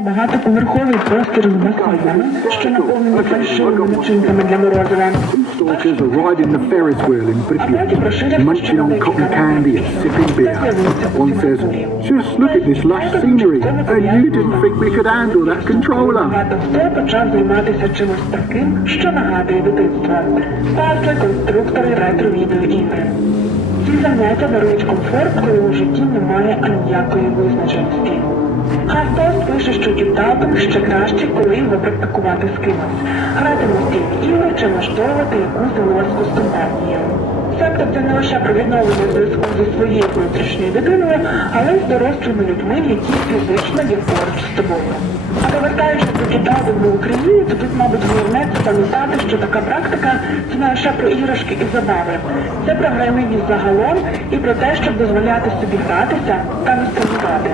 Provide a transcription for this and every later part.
Багатоповерховий простір з басейном, що наповнений фальшивими начинками для морозива. Stalkers are riding the Ferris wheel in Pripyat, munching on cotton candy and sipping beer. One says, just look at this lush scenery, and you didn't think we could handle that controller. Багато хто почав займатися чимось таким, що нагадує дитинство. Пазли, конструктори, ретро-відеоігри. Ці заняття дарують комфорт, коли у житті немає аніякої визначеності. Хтось пише, що дітатом ще краще, коли його практикувати з кимось, грати настільні ігри чи влаштовувати якусь заморську з компанією. Себто це не лише про відновлення зв'язку зі своєю внутрішньою дитиною, але й з дорослими людьми, які фізично є поруч з тобою. А повертаючись до дітату в Україні, то тут, мабуть, головне це пам'ятати, що така практика – це не лише про іграшки і забави. Це про граймивість загалом і про те, щоб дозволяти собі гратися та ностальгувати.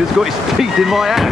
Has got his teeth in my ass.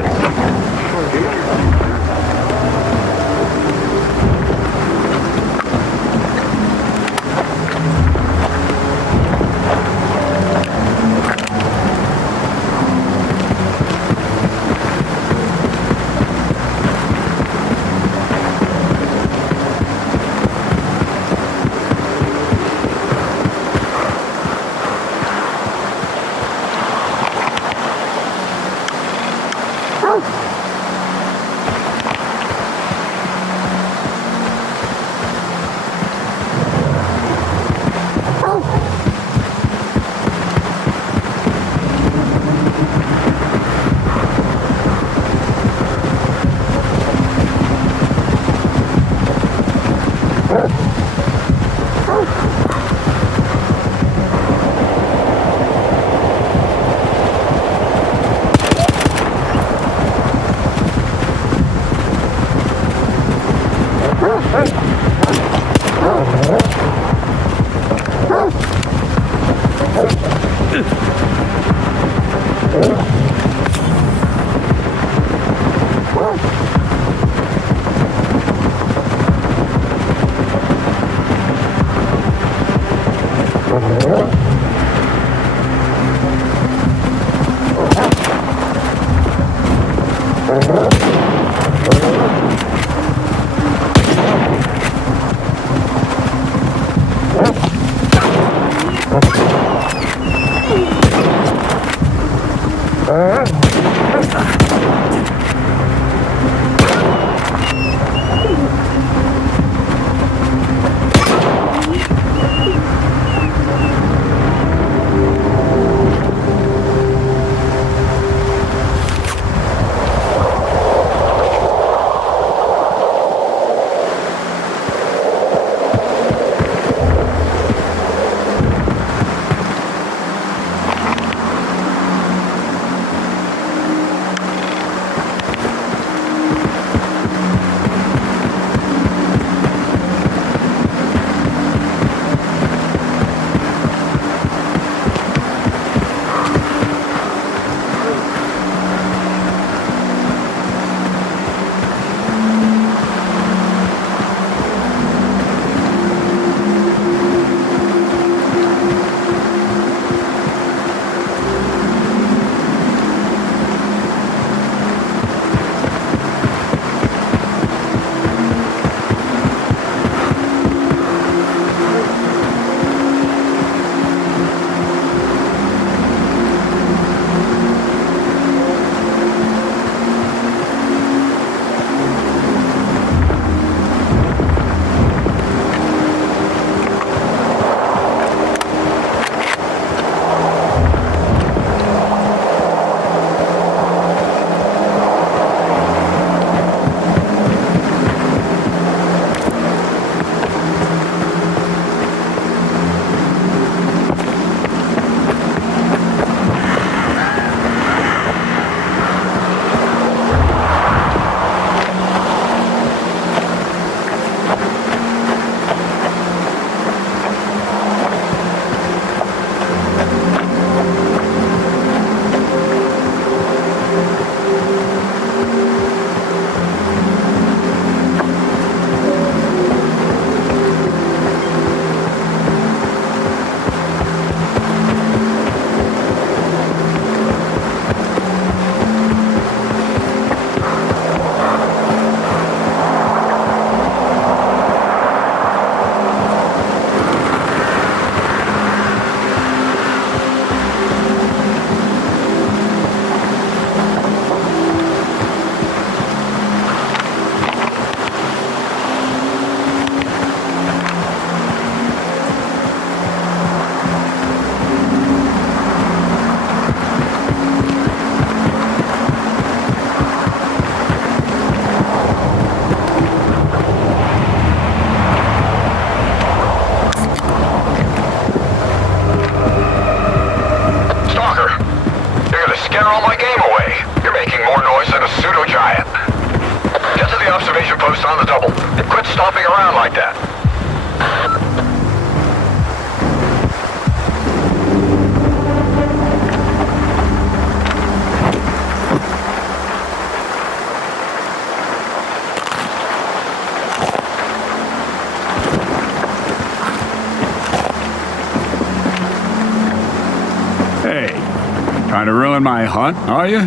Trying to ruin my hunt, are you?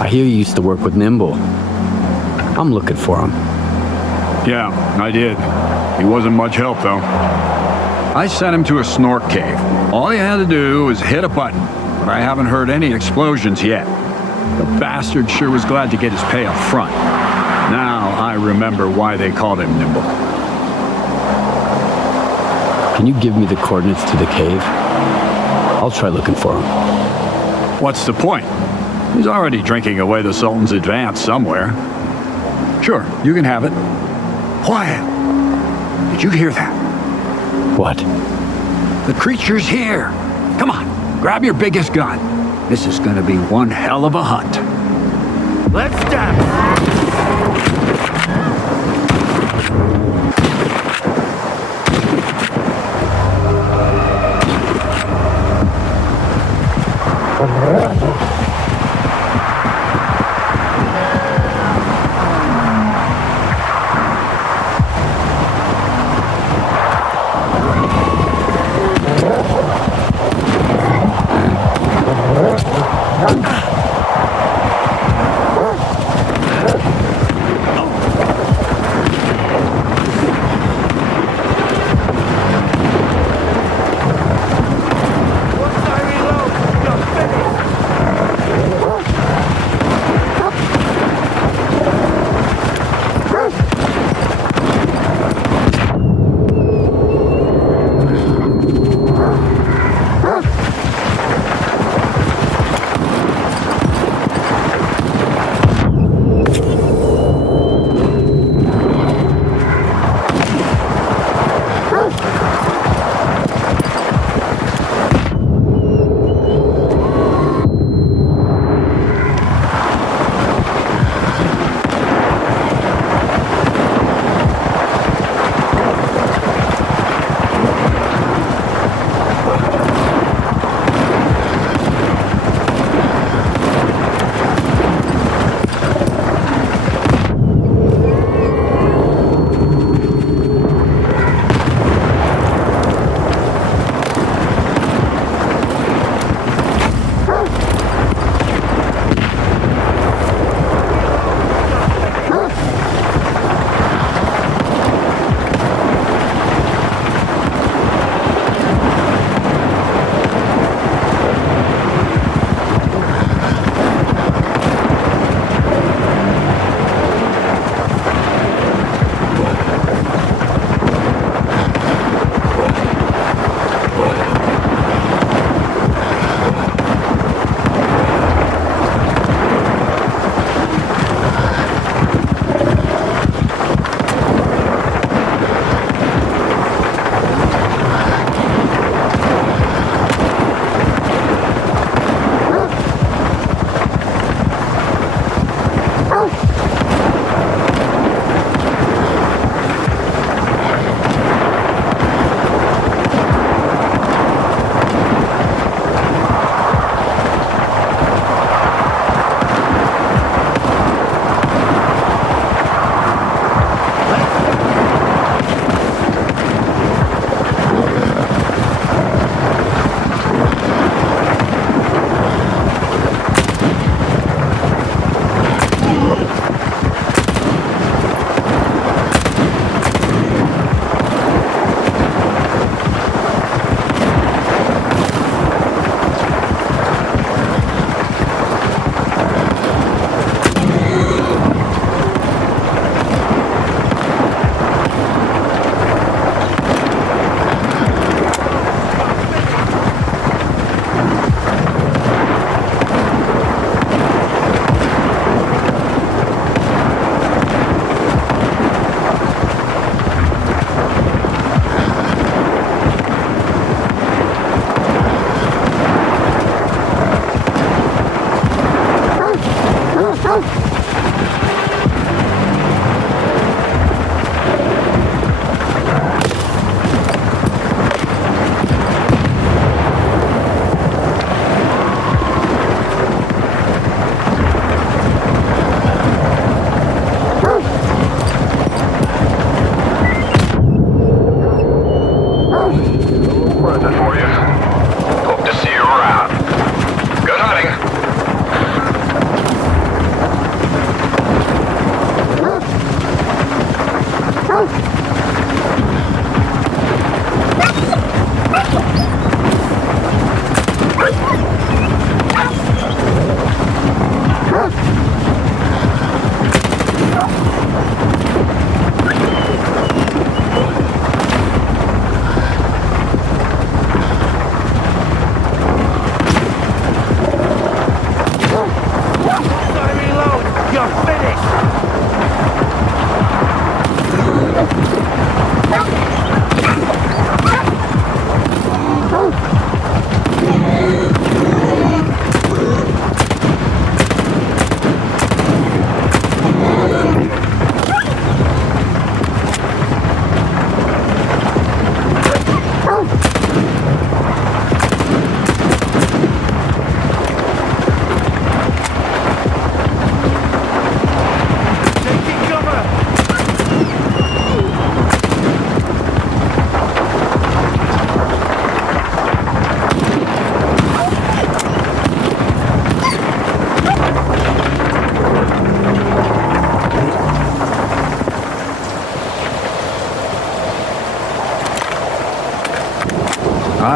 I hear you used to work with Nimble. I'm looking for him. Yeah, I did. He wasn't much help, though. I sent him to a S.T.A.L.K.E.R cave. All he had to do was hit a button, but I haven't heard any explosions yet. The bastard sure was glad to get his pay up front. Now I remember why they called him Nimble. Can you give me the coordinates to the cave? I'll try looking for him. What's the point? He's already drinking away the Sultan's advance somewhere. Sure, you can have it. Quiet! Did you hear that? What? The creature's here! Come on, grab your biggest gun. This is gonna be one hell of a hunt. Let's step!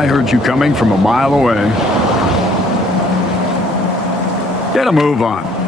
heard you coming from a mile away. Get a move on.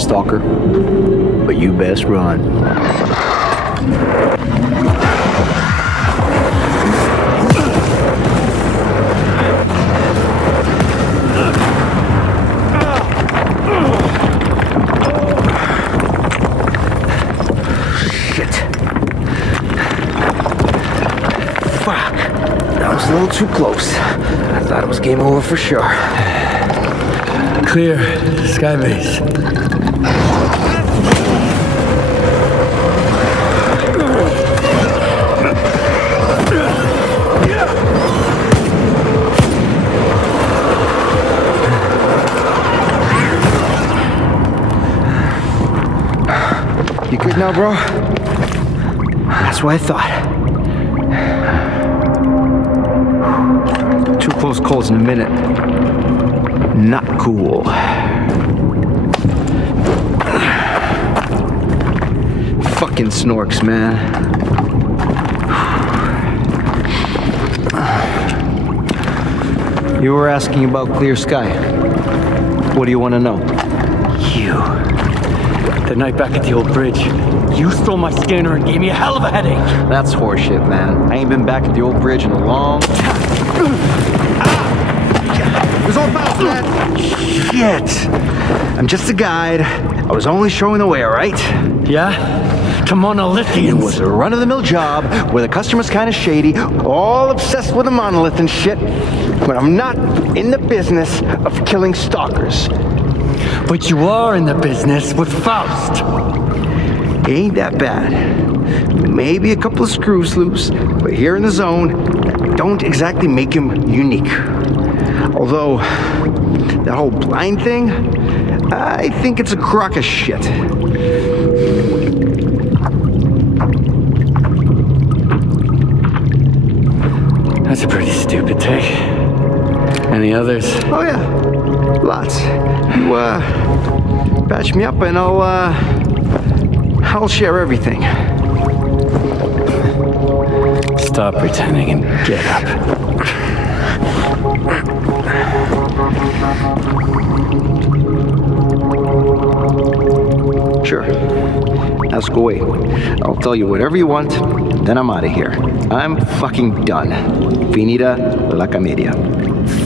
Stalker, but you best run. Shit. Fuck. That was a little too close. I thought it was game over for sure. Clear. Skybase. You good now, bro? That's what I thought. 2 close calls in a minute. Not cool. Fucking snorks, man. You were asking about clear sky. What do you want to know? You. The night back at the old bridge, you stole my scanner and gave me a hell of a headache. That's horseshit, man. I ain't been back at the old bridge in a long time. It was all about man. Shit. I'm just a guide. I was only showing the way, all right? Yeah? To monolithians. It was a run-of-the-mill job where the customer's kind of shady, all obsessed with a monolith and shit. But I'm not in the business of killing stalkers. But you are in the business with Faust. Ain't that bad. Maybe a couple of screws loose, but here in the zone, don't exactly make him unique. Although, that whole blind thing, I think it's a crock of shit. That's a pretty stupid take. Any others? Oh yeah, lots. You, patch me up and I'll share everything. Stop pretending and get up. Sure. Ask away. I'll tell you whatever you want, then I'm out of here. I'm fucking done. Finita la comedia.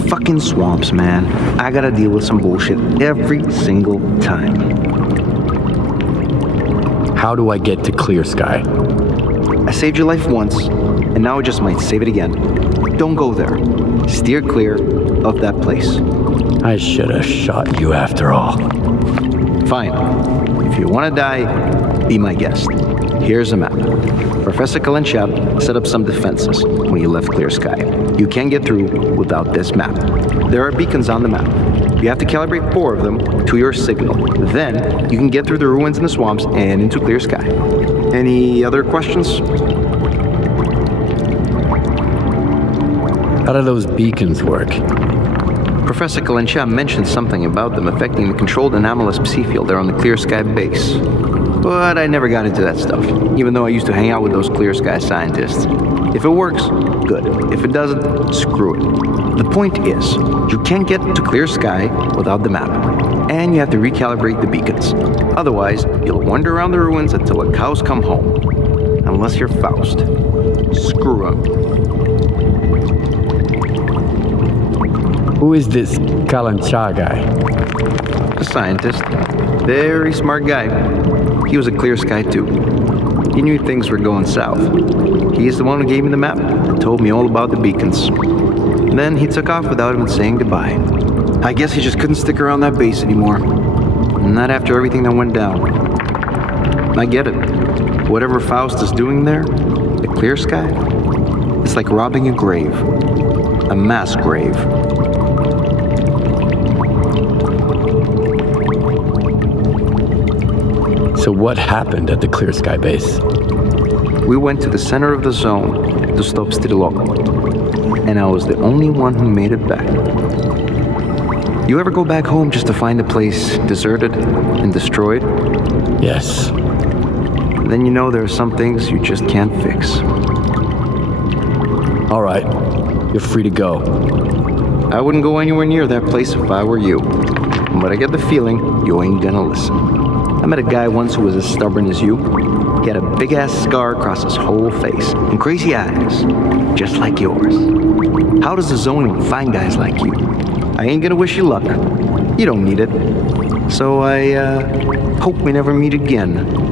Fucking swamps, man. I gotta deal with some bullshit every single time. How do I get to Clear Sky? I saved your life once, and now I just might save it again. Don't go there. Steer clear of that place. I should have shot you after all. Fine. If you want to die, be my guest. Here's a map. Professor Kalenchab set up some defenses when you left Clear Sky. You can't get through without this map. There are beacons on the map. You have to calibrate 4 of them to your signal. Then, you can get through the ruins in the swamps and into Clear Sky. Any other questions? How do those beacons work? Professor Kalenchab mentioned something about them affecting the controlled anomalous psi field there on the Clear Sky base. But I never got into that stuff, even though I used to hang out with those Clear Sky scientists. If it works, good. If it doesn't, screw it. The point is, you can't get to Clear Sky without the map, and you have to recalibrate the beacons. Otherwise, you'll wander around the ruins until the cows come home. Unless you're Faust. Screw 'em. Who is this Kalancha guy? A scientist. Very smart guy. He was a Clear Sky too. He knew things were going south. He's the one who gave me the map and told me all about the beacons. Then he took off without even saying goodbye. I guess he just couldn't stick around that base anymore. Not after everything that went down. I get it. Whatever Faust is doing there, the Clear Sky, it's like robbing a grave. A mass grave. So what happened at the Clear Sky base? We went to the center of the zone to stop S.T.A.L.K.E.R, and I was the only one who made it back. You ever go back home just to find the place deserted and destroyed? Yes. Then you know there are some things you just can't fix. All right. You're free to go. I wouldn't go anywhere near that place if I were you. but I get the feeling you ain't gonna listen. I met a guy once who was as stubborn as you. He had a big-ass scar across his whole face and crazy eyes, just like yours. How does the zone even find guys like you? I ain't gonna wish you luck. You don't need it. So I hope we never meet again.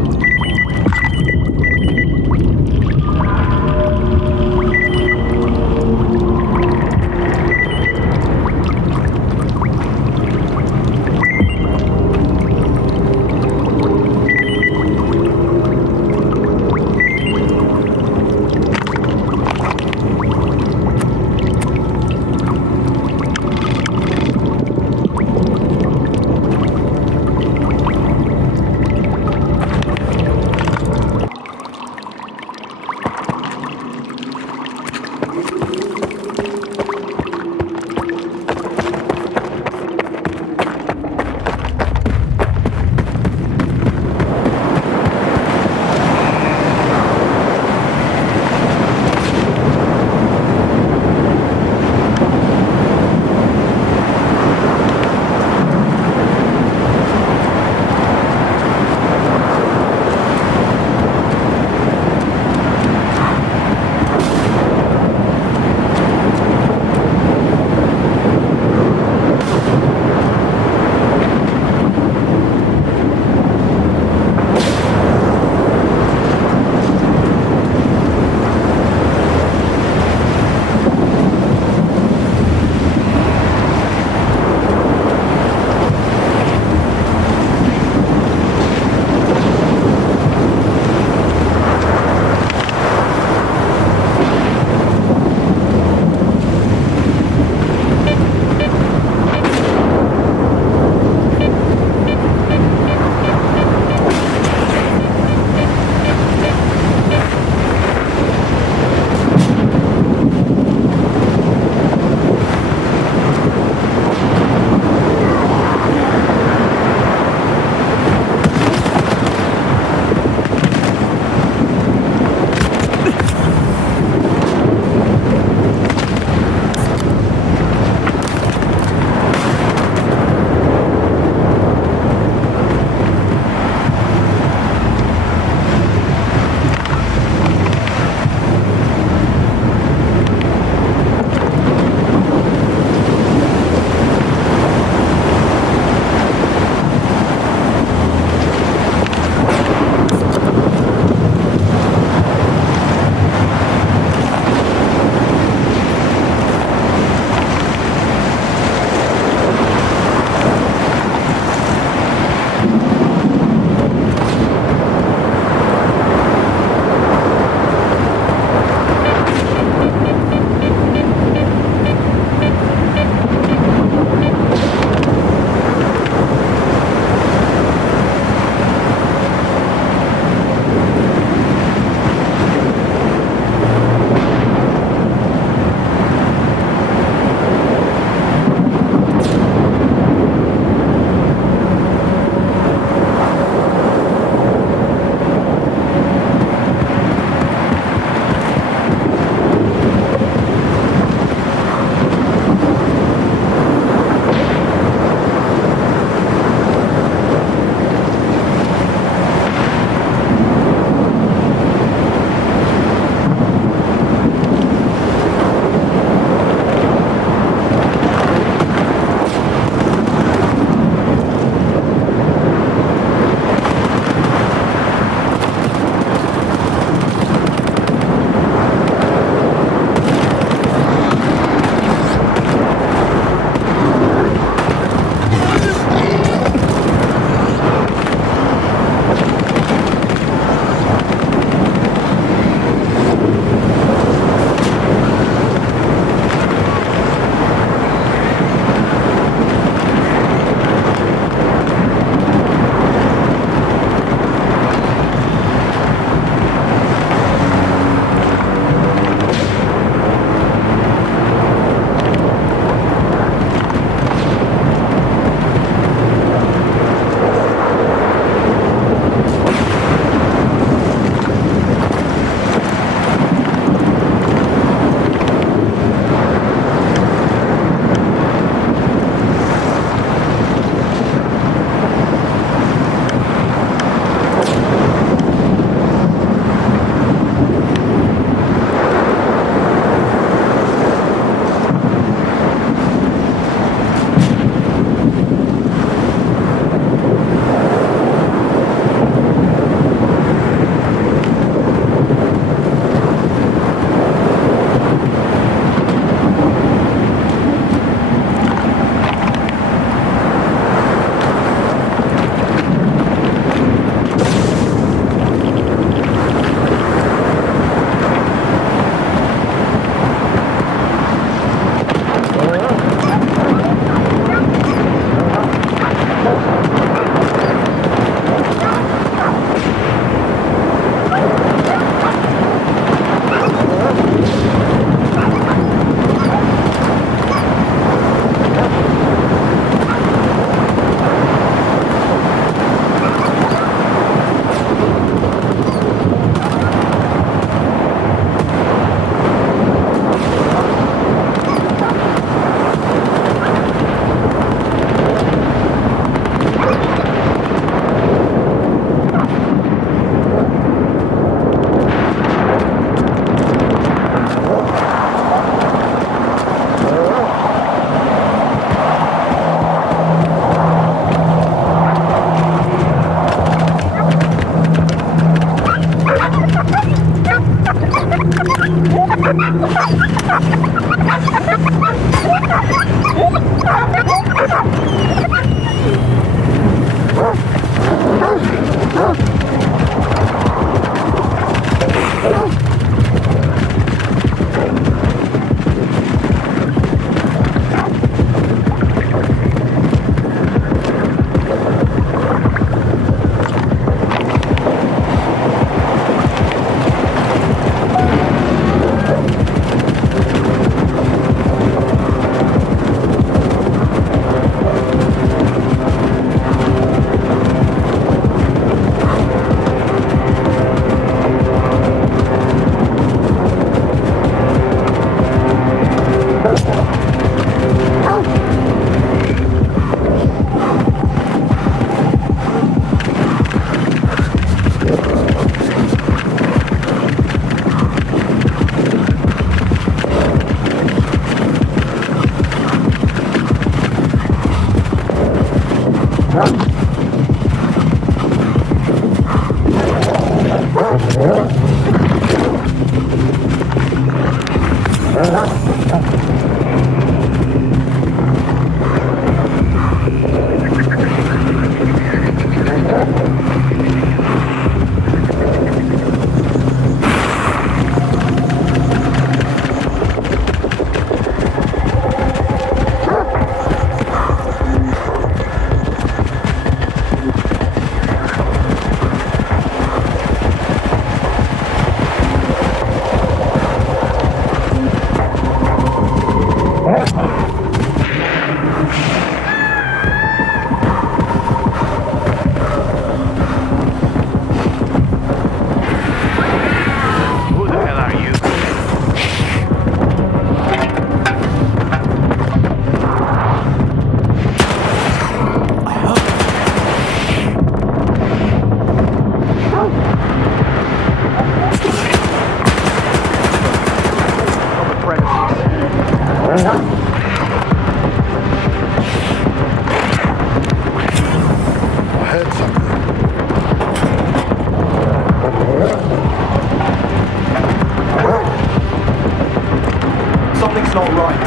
Something's not right.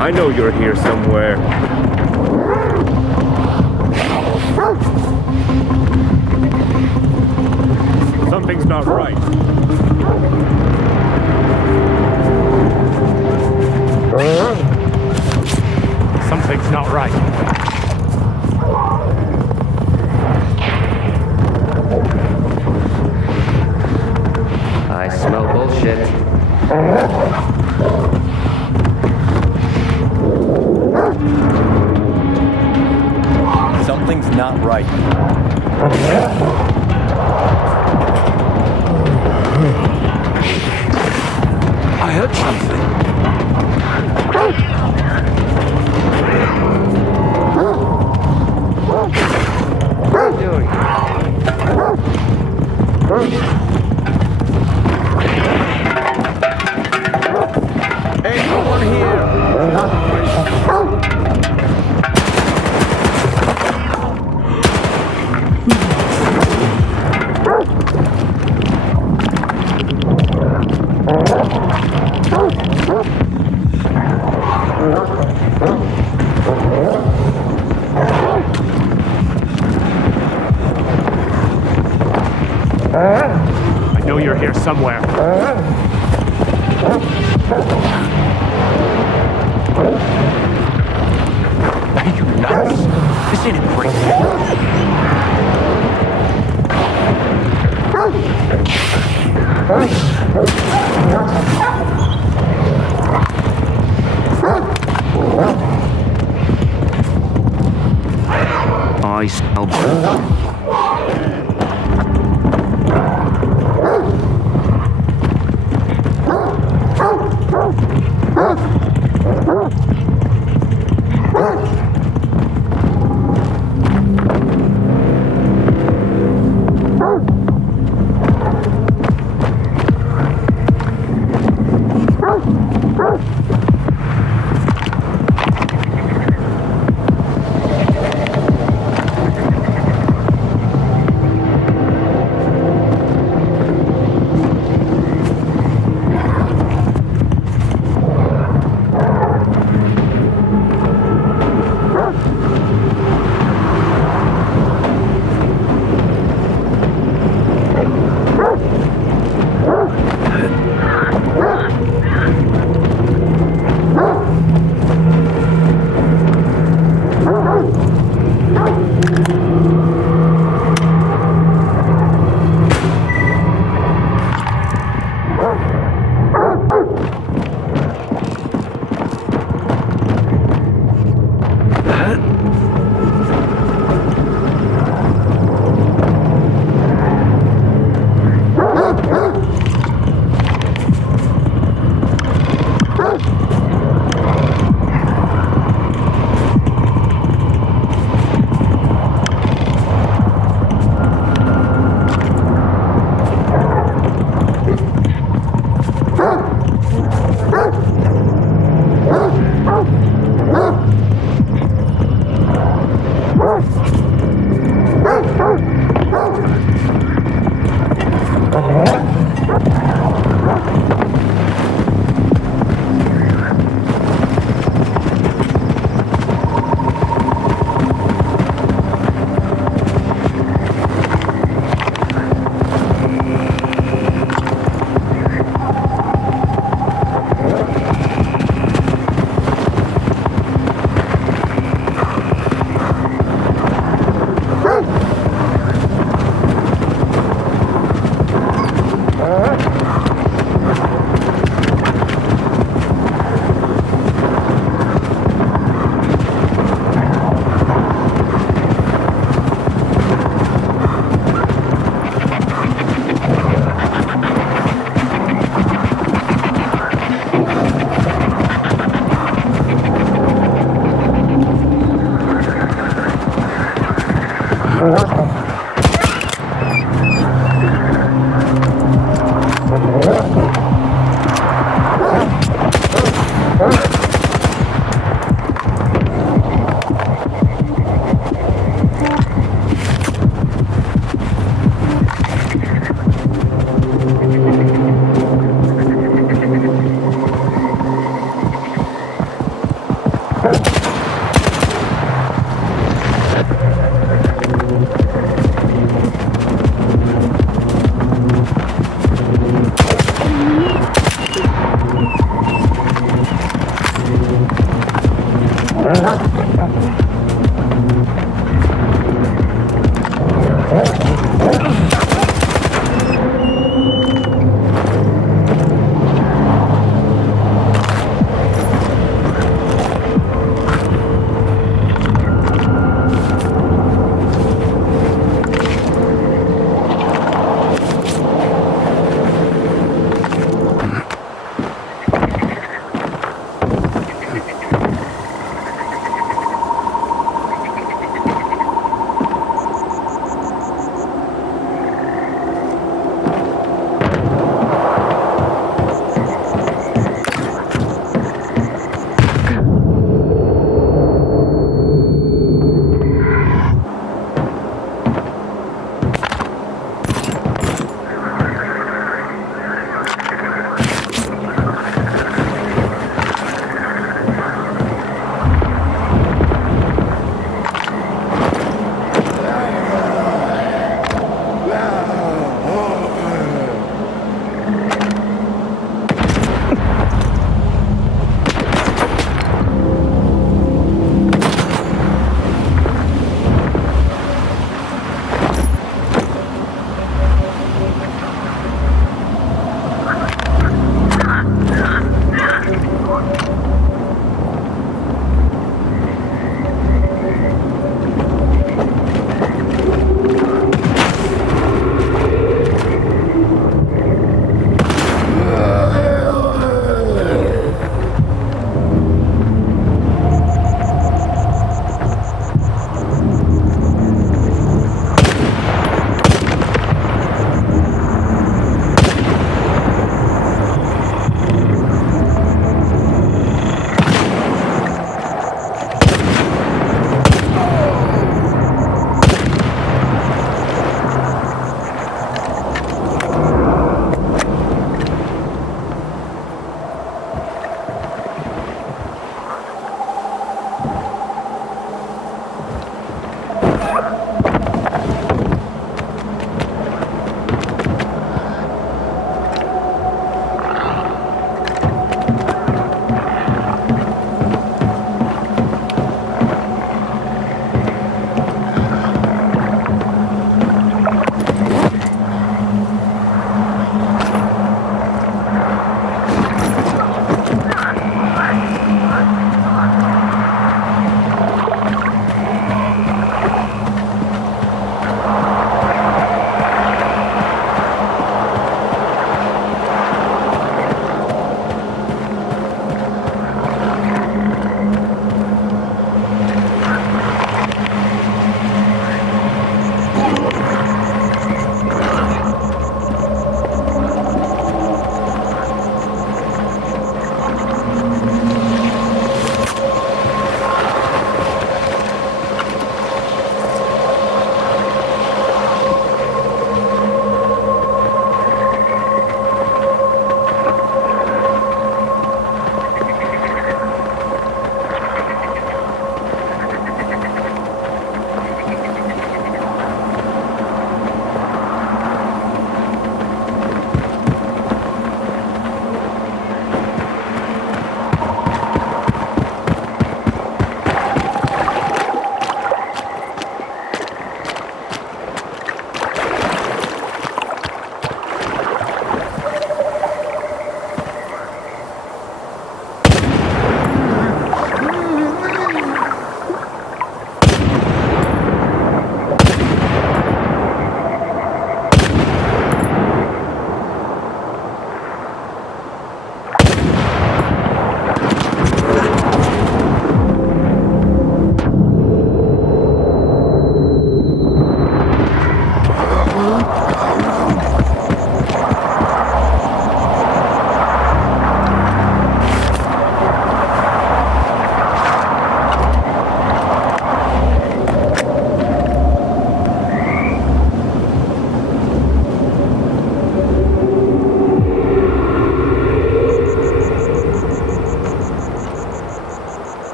I know you're here somewhere. Something's not right. Something's not right. I smell bullshit. Something's not right. I heard something. What are you doing? Hey, someone here! I know you're here somewhere. Are you nuts? This ain't a I smell bullshit.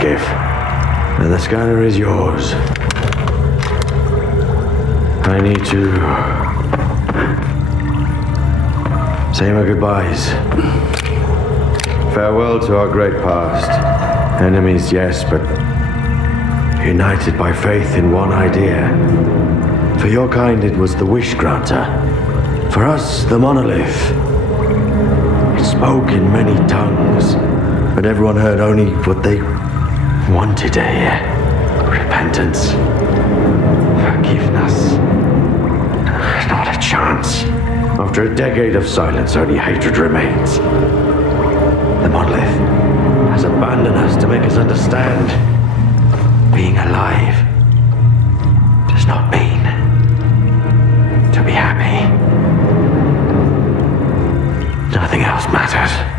skiff, and the scanner is yours. I need to say my goodbyes. Farewell to our great past. Enemies, yes, but united by faith in one idea. For your kind, it was the wish granter. For us, the monolith. It spoke in many tongues, but everyone heard only what they wanted to hear. Repentance. Forgiveness. Not a chance. After a decade of silence, only hatred remains. The monolith has abandoned us to make us understand being alive does not mean to be happy. Nothing else matters.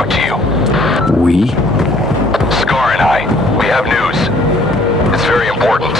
talk to you. We? Scar and I, we have news. It's very important.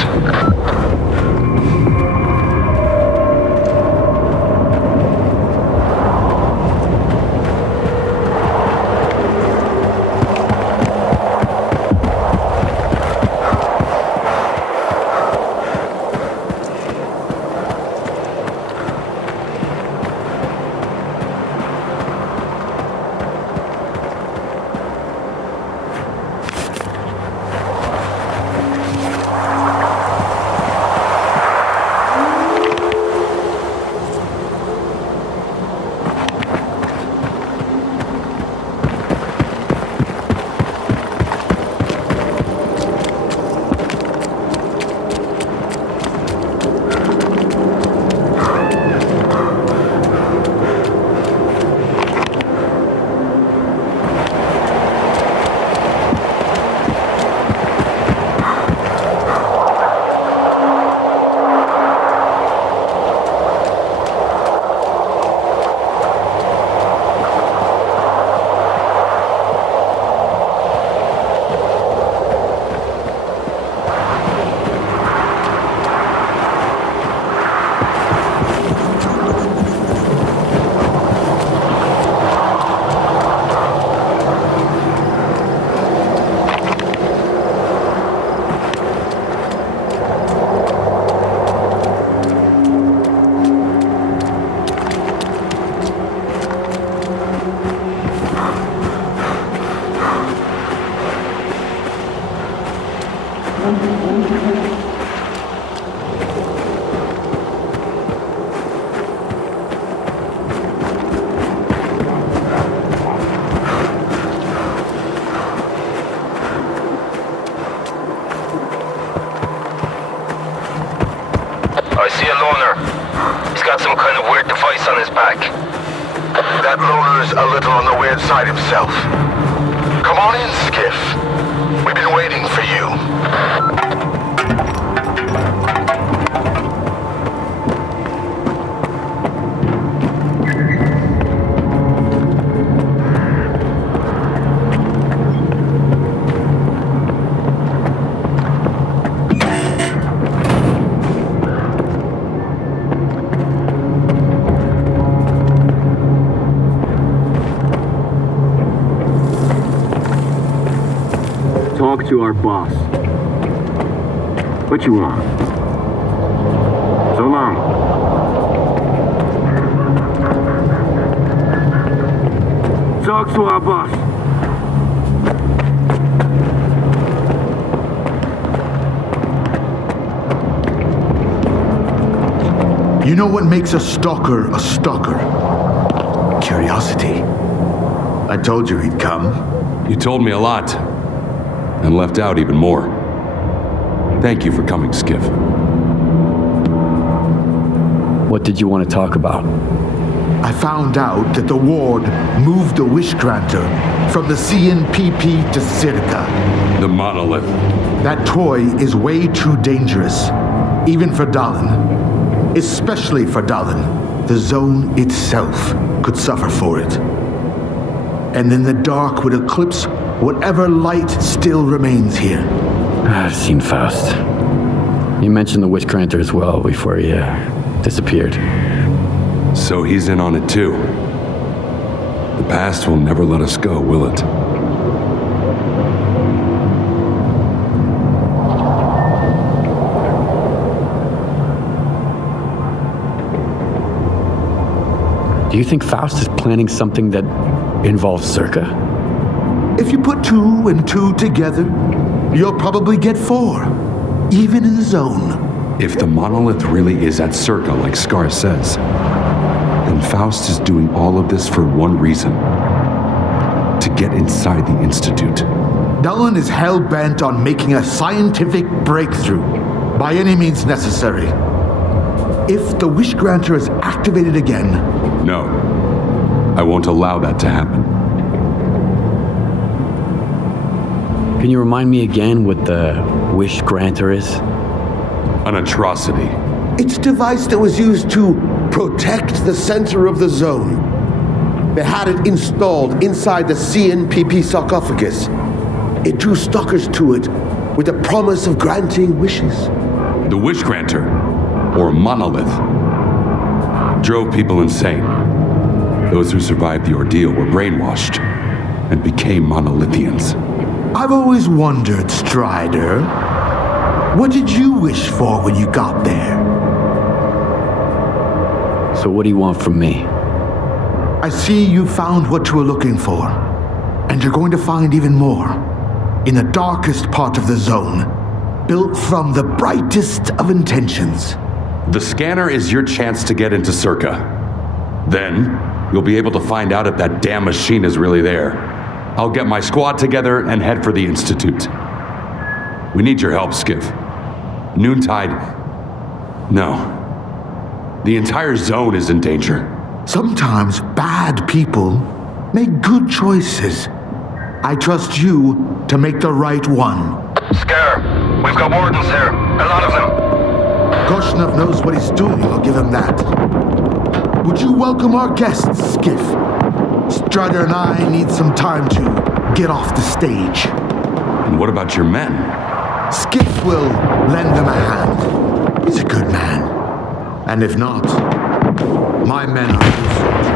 I see a loner. He's got some kind of weird device on his back. That loner's a little on the weird side himself. Come on in, Skiff. We've been waiting for you. Talk to our boss. What you want? So long. Talk to our boss. You know what makes a stalker a stalker? Curiosity. I told you he'd come. You told me a lot. And left out even more. Thank you for coming, Skiff. What did you want to talk about? I found out that the ward moved the Wish Granter from the CNPP to Sirka. The monolith. That toy is way too dangerous, even for Dallin. Especially for Dallin. The zone itself could suffer for it. And then the dark would eclipse whatever light still remains here. I've seen Faust. You mentioned the Wish Granter as well before he disappeared. So he's in on it too. The past will never let us go, will it? Do you think Faust is planning something that involves Circa? If you put 2 and 2 together, you'll probably get 4, even in the zone. If the monolith really is at Circa, like Scar says, then Faust is doing all of this for one reason. To get inside the Institute. Dallin is hell-bent on making a scientific breakthrough, by any means necessary. If the Wish Granter is activated again... No. I won't allow that to happen. Can you remind me again what the Wish Granter is? An atrocity. It's a device that was used to protect the center of the zone. They had it installed inside the CNPP sarcophagus. It drew stalkers to it with the promise of granting wishes. The Wish Granter, or Monolith, drove people insane. Those who survived the ordeal were brainwashed and became monolithians. I've always wondered, Strider, what did you wish for when you got there? So what do you want from me? I see you found what you were looking for, and you're going to find even more in the darkest part of the zone, built from the brightest of intentions. The scanner is your chance to get into S.T.A.L.K.E.R. Then, you'll be able to find out if that damn machine is really there. I'll get my squad together and head for the Institute. We need your help, Skiff. Noontide... No. The entire zone is in danger. Sometimes bad people make good choices. I trust you to make the right one. S.T.A.L.K.E.R, we've got wardens here. A lot of them. Koshnev knows what he's doing, I'll give him that. Would you welcome our guests, Skiff? Strider and I need some time to get off the stage. And what about your men? Skiff will lend them a hand. He's a good man. And if not, my men are good soldiers.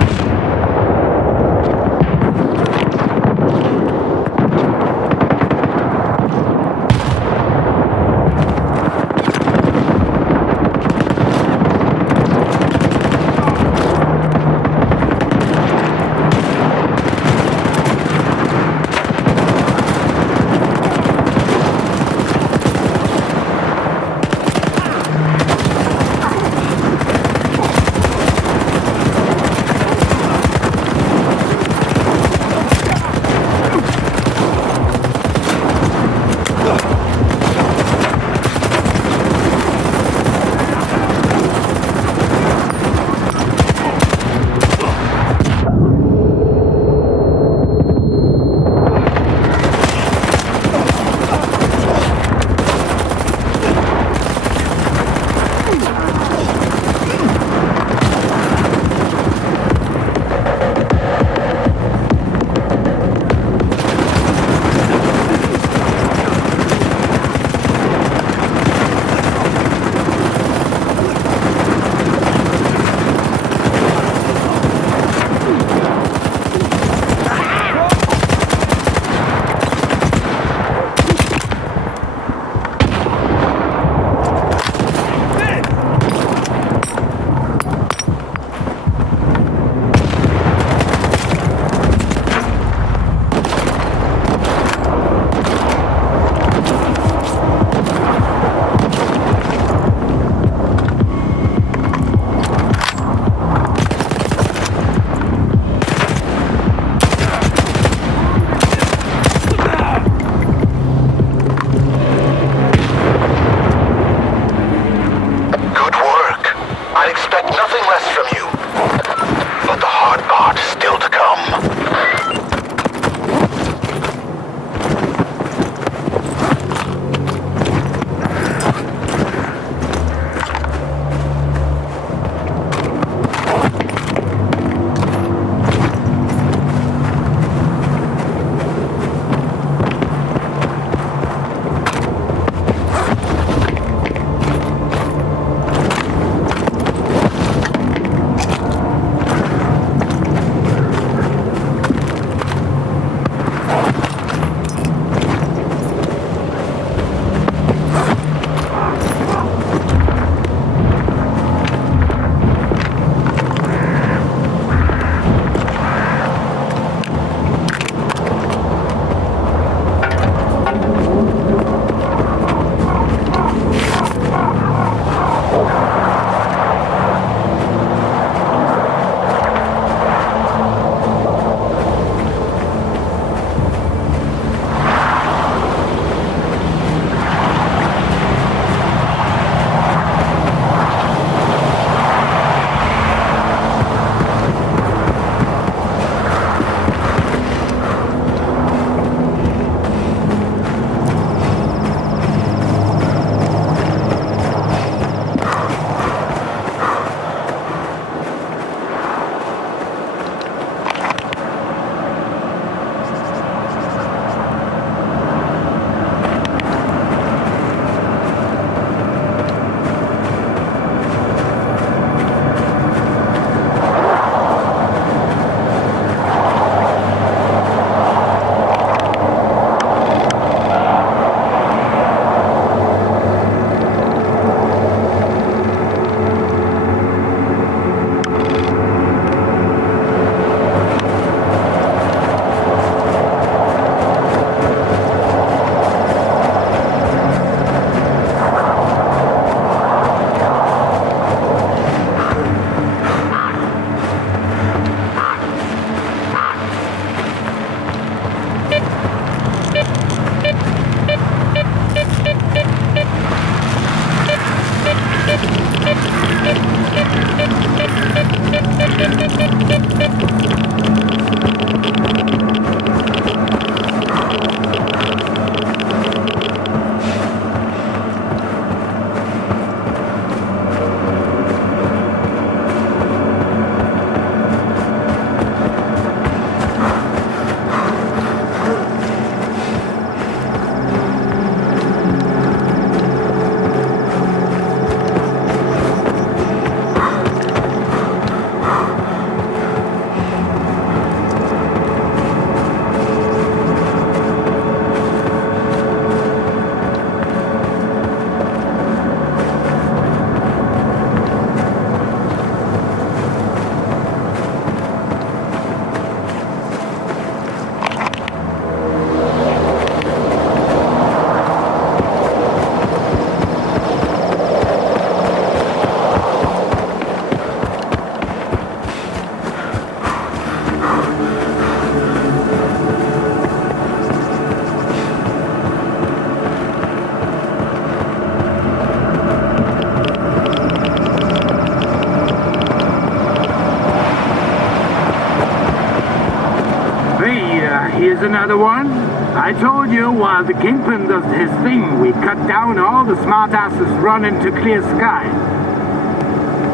here's another one. I told you while the Kingpin does his thing, we cut down all the smartasses running to clear sky.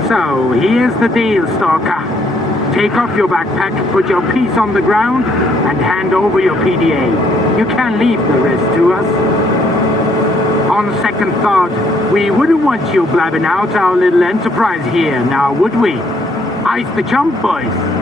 So, here's the deal, Stalker. Take off your backpack, put your piece on the ground, and hand over your PDA. You can leave the rest to us. On second thought, we wouldn't want you blabbing out our little enterprise here, now would we? Ice the jump, boys.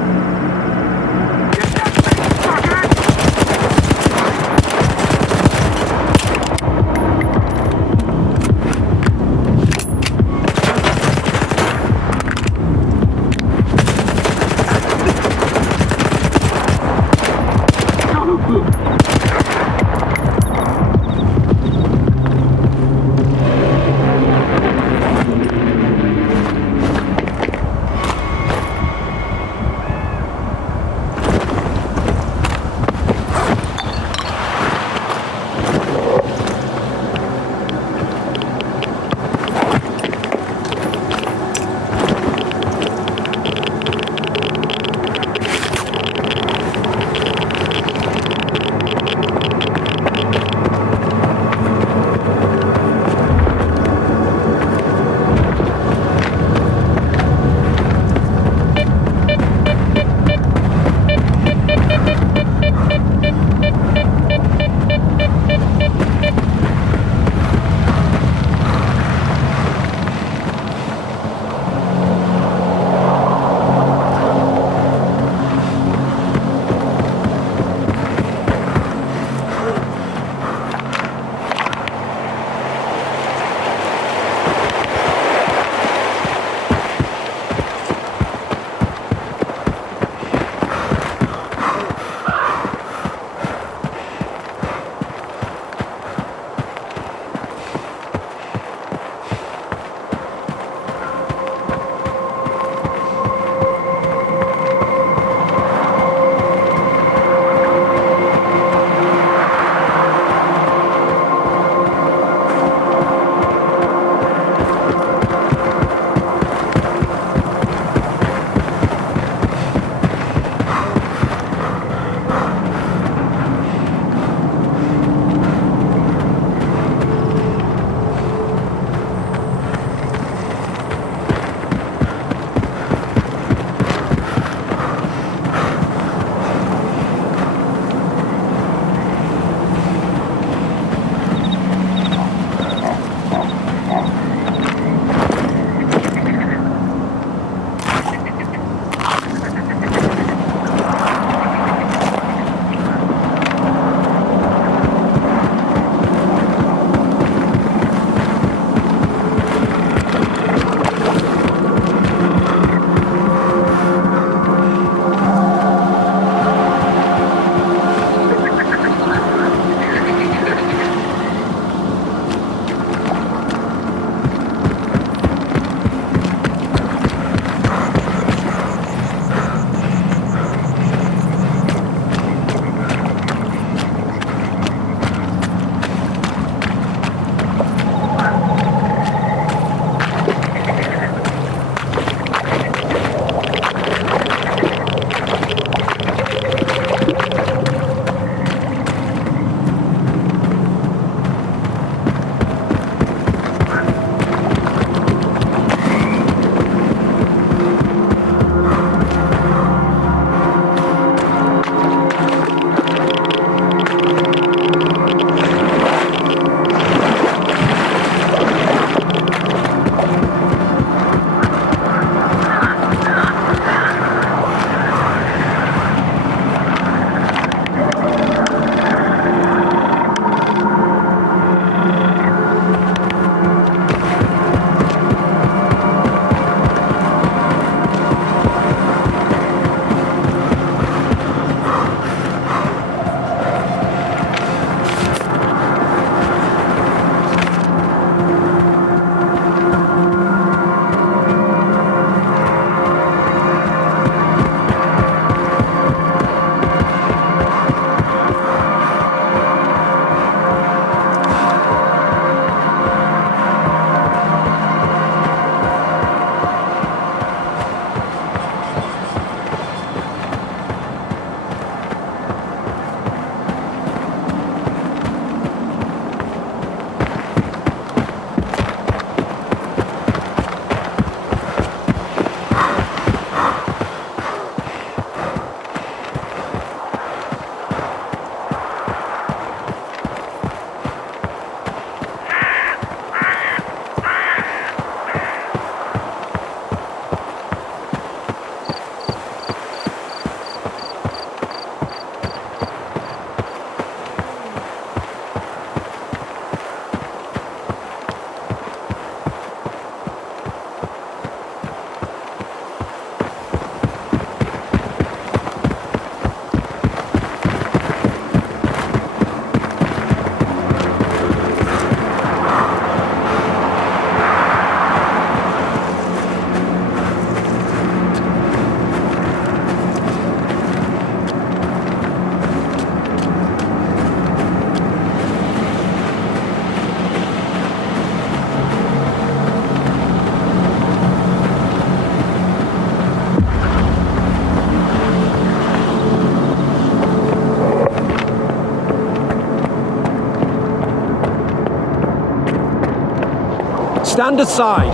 stand aside.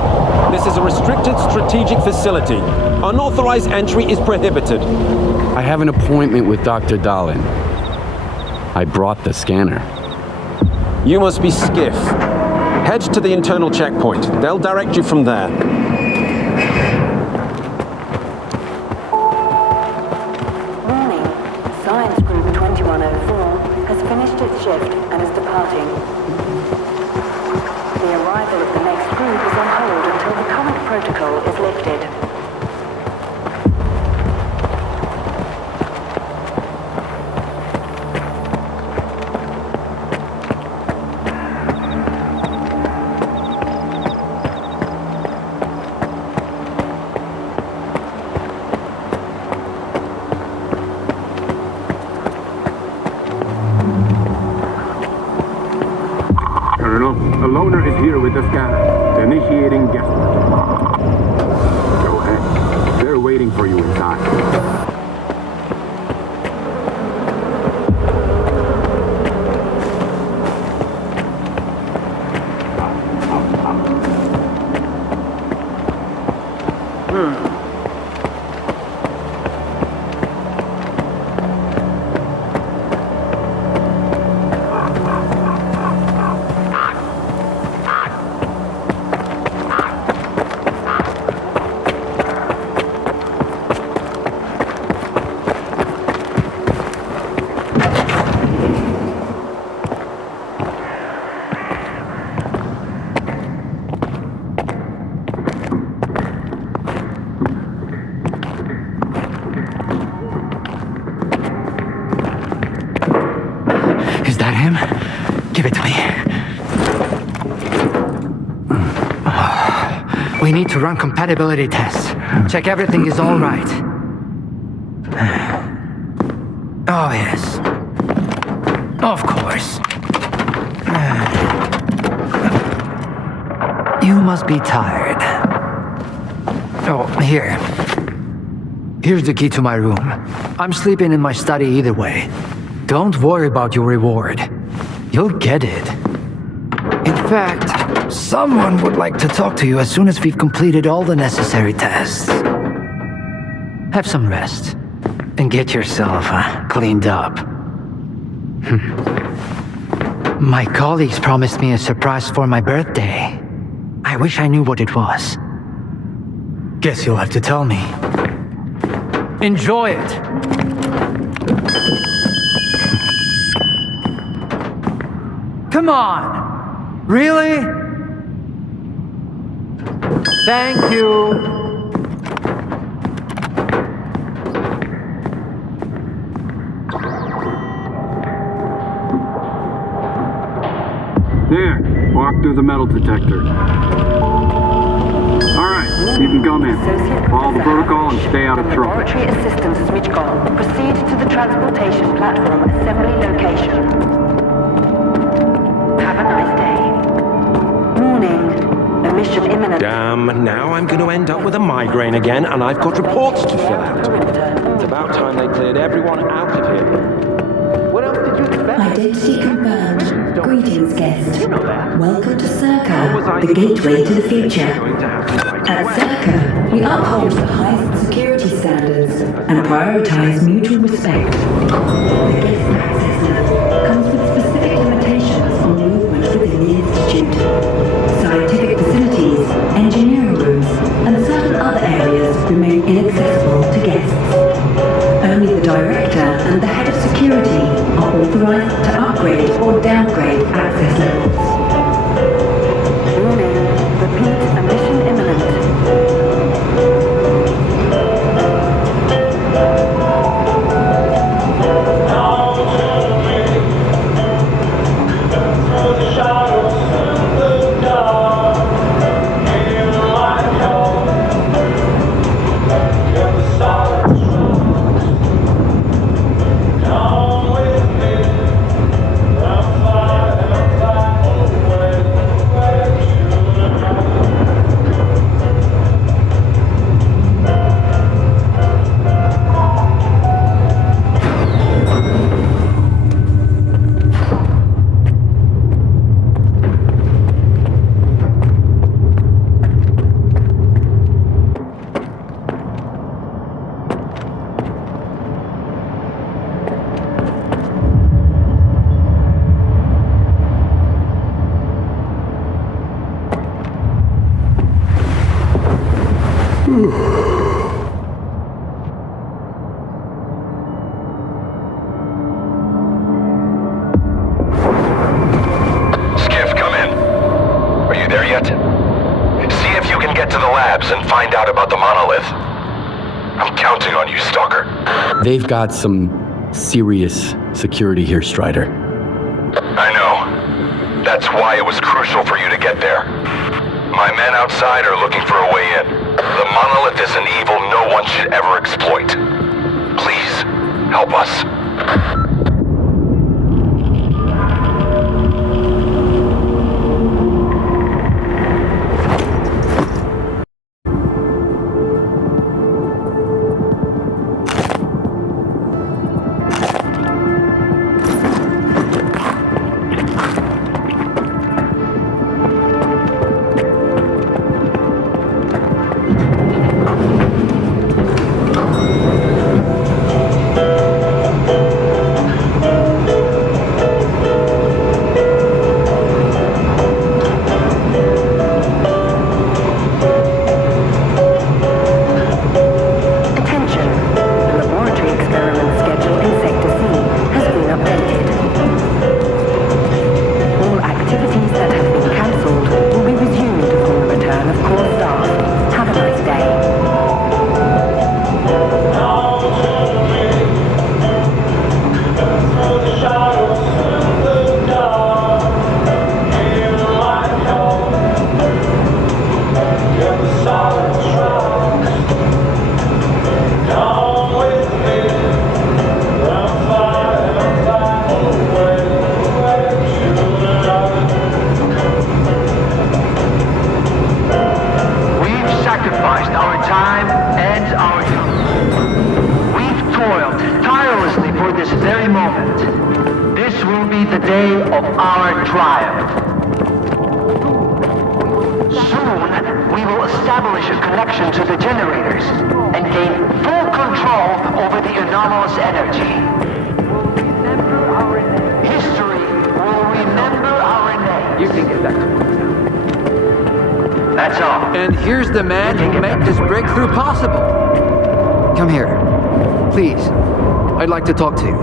This is a restricted strategic facility. Unauthorized entry is prohibited. I have an appointment with Dr. Dahlin. I brought the scanner. You must be Skiff. Head to the internal checkpoint. They'll direct you from there. Warning. Science Group 2104 has finished its shift and is departing. The arrival of the next group is on hold until the current protocol is lifted. The loner is here with the scanner. Initiating guest. Go ahead. They're waiting for you inside. Is that him? Give it to me. We need to run compatibility tests. Check everything is all right. Oh, yes. Of course. You must be tired. Oh, here. Here's the key to my room. I'm sleeping in my study either way. Don't worry about your reward. You'll get it. In fact, someone would like to talk to you as soon as we've completed all the necessary tests. Have some rest and get yourself cleaned up. My colleagues promised me a surprise for my birthday. I wish I knew what it was. Guess you'll have to tell me. Enjoy it! Come on! Really? Thank you! There, walk through the metal detector. Alright, you can come in. Follow the protocol and stay out of trouble. Laboratory Assistance Switchcom. Proceed to the transportation platform assembly location. Have a nice day. Warning. Emission imminent. Damn, now I'm going to end up with a migraine again, and I've got reports to fill out. It's about time they cleared everyone out of here. What else did you expect? Identity confirmed. Greetings, guest. Welcome to S.T.A.L.K.E.R, the gateway to the future. At S.T.A.L.K.E.R, we uphold the highest security standards and prioritize mutual respect. The guest access level comes with specific limitations on movement within the Institute. Scientific facilities, engineering rooms, and certain other areas remain inaccessible to guests. Only the director and the head of security are authorized to upgrade or downgrade access levels. Warning. Repeat. Emission imminent. labs and find out about the monolith. I'm counting on you, Stalker. They've got some serious security here, Strider. I know. That's why it was crucial for you to get there. My men outside are looking for a way in. The monolith is an evil no one should ever exploit. Please, help us. And here's the man who made this breakthrough possible. Come here. Please. I'd like to talk to you.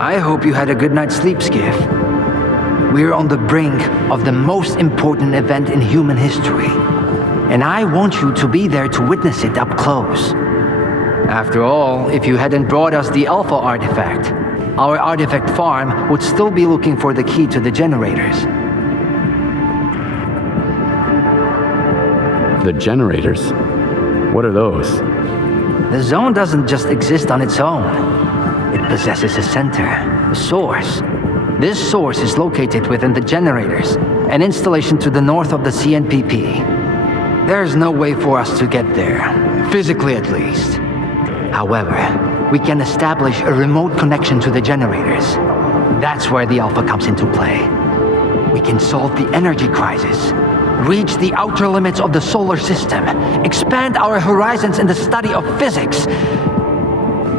I hope you had a good night's sleep, Skiff. We're on the brink of the most important event in human history. And I want you to be there to witness it up close. After all, if you hadn't brought us the Alpha artifact, our artifact farm would still be looking for the key to the generators. The generators? What are those? The zone doesn't just exist on its own. It possesses a center, a source. This source is located within the generators, an installation to the north of the CNPP. There's no way for us to get there, physically at least. However, we can establish a remote connection to the generators. That's where the Alpha comes into play. We can solve the energy crisis, reach the outer limits of the solar system, expand our horizons in the study of physics.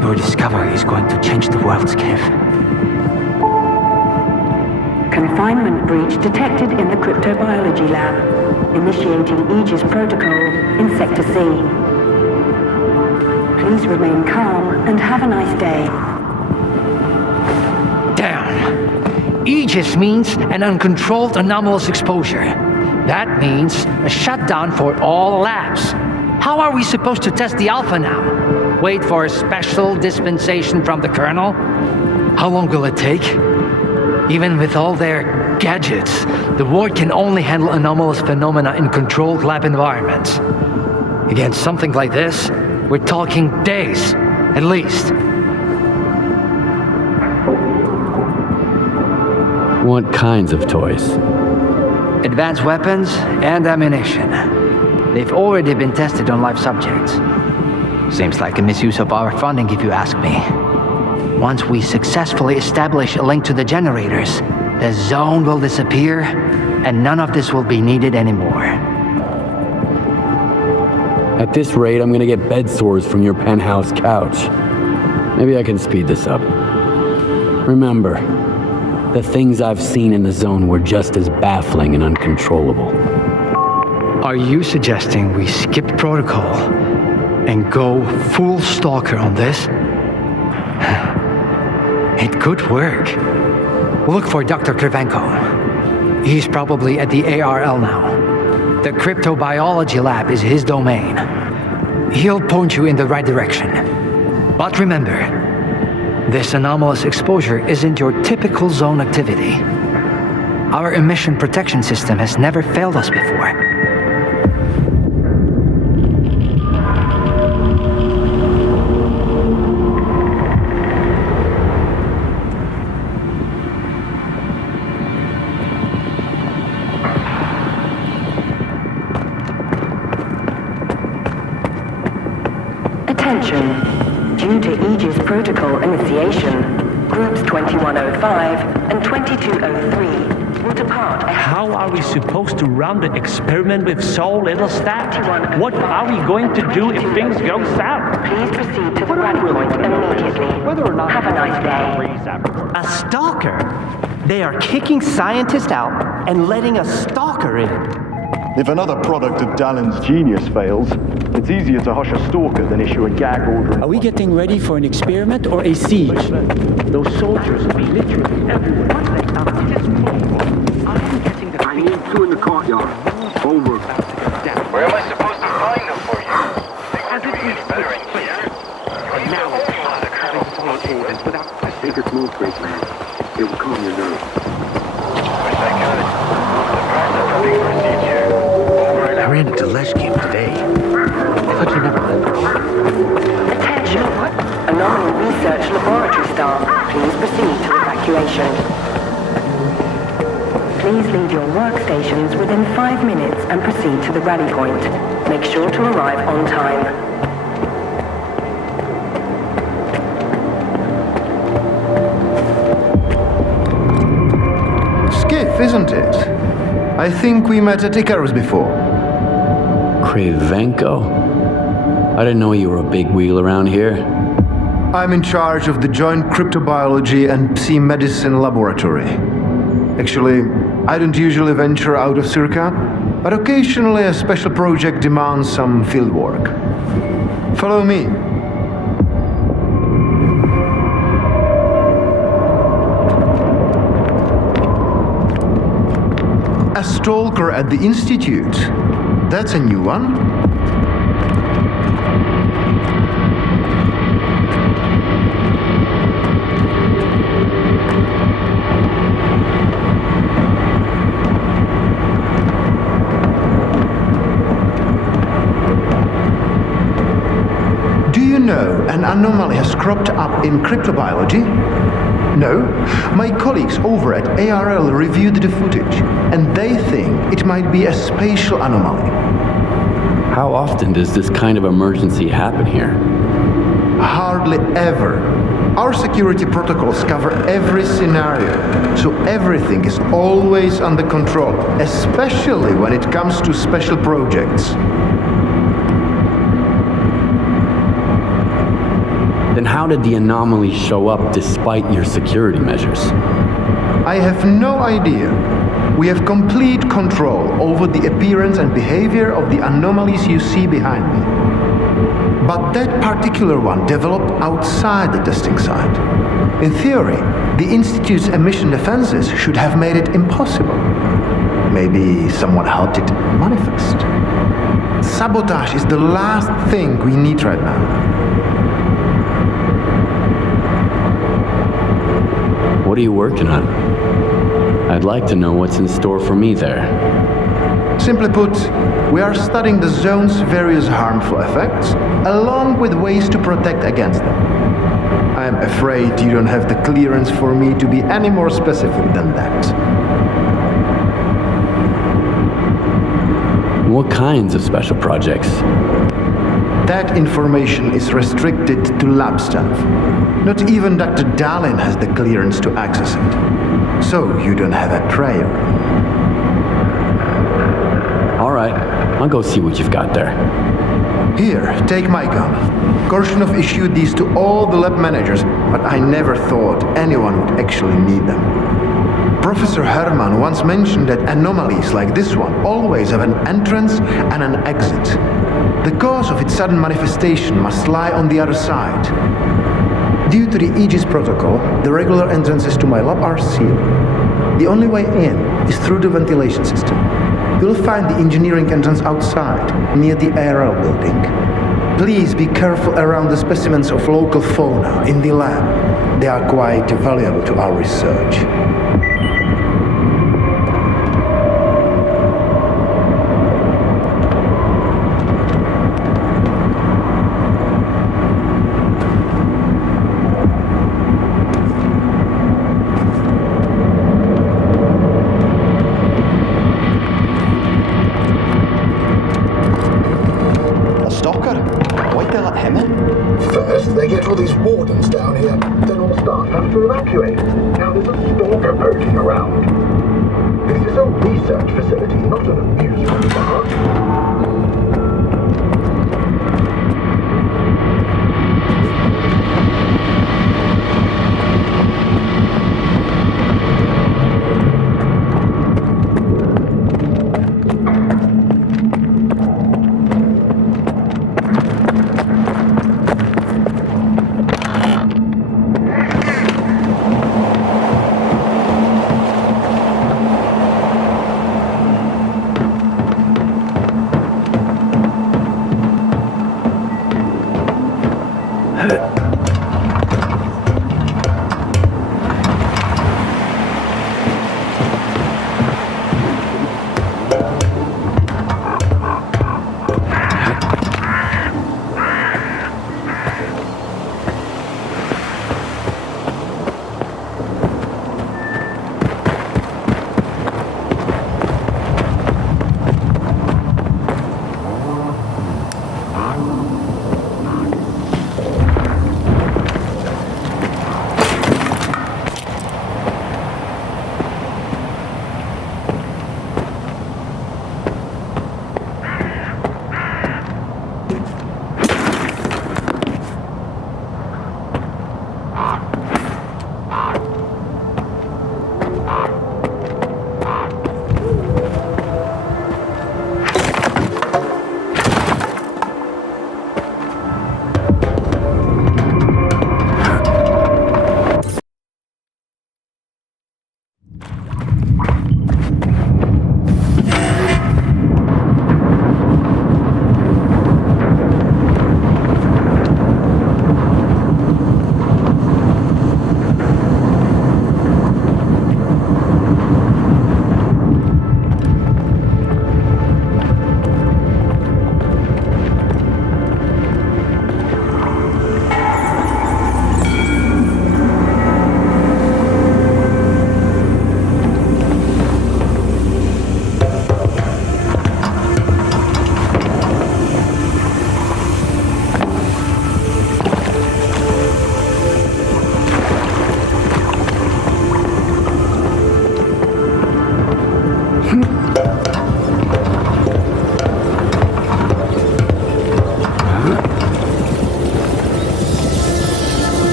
Your discovery is going to change the world, Skiff. Confinement breach detected in the cryptobiology lab. Initiating Aegis protocol in Sector C. Please remain calm and have a nice day. Damn! Aegis means an uncontrolled anomalous exposure. That means a shutdown for all labs. How are we supposed to test the Alpha now? Wait for a special dispensation from the Colonel? How long will it take? Even with all their gadgets, the ward can only handle anomalous phenomena in controlled lab environments. Against something like this, we're talking days, at least. What kinds of toys? Advanced weapons and ammunition. They've already been tested on live subjects. Seems like a misuse of our funding, if you ask me. Once we successfully establish a link to the generators, the zone will disappear, and none of this will be needed anymore. At this rate, I'm gonna get bed sores from your penthouse couch. Maybe I can speed this up. Remember, the things I've seen in the zone were just as baffling and uncontrollable. Are you suggesting we skip protocol and go full stalker on this? It could work. Look for Dr. Krivenko. He's probably at the ARL now. The cryptobiology lab is his domain. He'll point you in the right direction. But remember, this anomalous exposure isn't your typical zone activity. Our emission protection system has never failed us before. Attention. Due to Aegis protocol initiation, groups 2105 and 2203 will depart. How are we supposed to run the experiment with so little staff? What are we going to do if things go south? Please proceed to the rally point immediately. Whether or not have a nice day. A stalker? They are kicking scientists out and letting a stalker in. If another product of Dallin's genius fails, it's easier to hush a stalker than issue a gag order. Are we getting ready for an experiment or a siege? Those soldiers will be literally everywhere. I need two in the courtyard. Over. Where am I supposed to find them for you? As it is better in here. Now it's having to follow orders without question. Take a smoke break, man. It will calm your nerves. Wish I could. The guards are coming for a siege here. I ran into S.T.A.L.K.E.R today. I thought you never let go. Attention. Anomaly Research Laboratory staff, please proceed to evacuation. Please leave your workstations within 5 minutes and proceed to the rally point. Make sure to arrive on time. Skiff, isn't it? I think we met at Icarus before. Krivenko? I didn't know you were a big wheel around here. I'm in charge of the Joint Cryptobiology and Psi-Medicine Laboratory. Actually, I don't usually venture out of Circa, but occasionally a special project demands some field work. Follow me. A stalker at the Institute. That's a new one. Do you know an anomaly has cropped up in cryptobiology? No, my colleagues over at ARL reviewed the footage, and they think it might be a spatial anomaly. How often does this kind of emergency happen here? Hardly ever. Our security protocols cover every scenario, so everything is always under control, especially when it comes to special projects. Then how did the anomaly show up despite your security measures? I have no idea. We have complete control over the appearance and behavior of the anomalies you see behind me. But that particular one developed outside the testing site. In theory, the Institute's emission defenses should have made it impossible. Maybe someone helped it manifest. Sabotage is the last thing we need right now. What are you working on? I'd like to know what's in store for me there. Simply put, we are studying the zone's various harmful effects, along with ways to protect against them. I am afraid you don't have the clearance for me to be any more specific than that. What kinds of special projects? That information is restricted to lab staff. Not even Dr. Dallin has the clearance to access it. So you don't have a prayer. All right, I'll go see what you've got there. Here, take my gun. Korshunov issued these to all the lab managers, but I never thought anyone would actually need them. Professor Herman once mentioned that anomalies like this one always have an entrance and an exit. The cause of its sudden manifestation must lie on the other side. Due to the Aegis protocol, the regular entrances to my lab are sealed. The only way in is through the ventilation system. You'll find the engineering entrance outside, near the ARL building. Please be careful around the specimens of local fauna in the lab. They are quite valuable to our research. First, they get all these wardens down here, then all staff have to evacuate. Now there's a stalker poking around. This is a research facility, not an amusement park.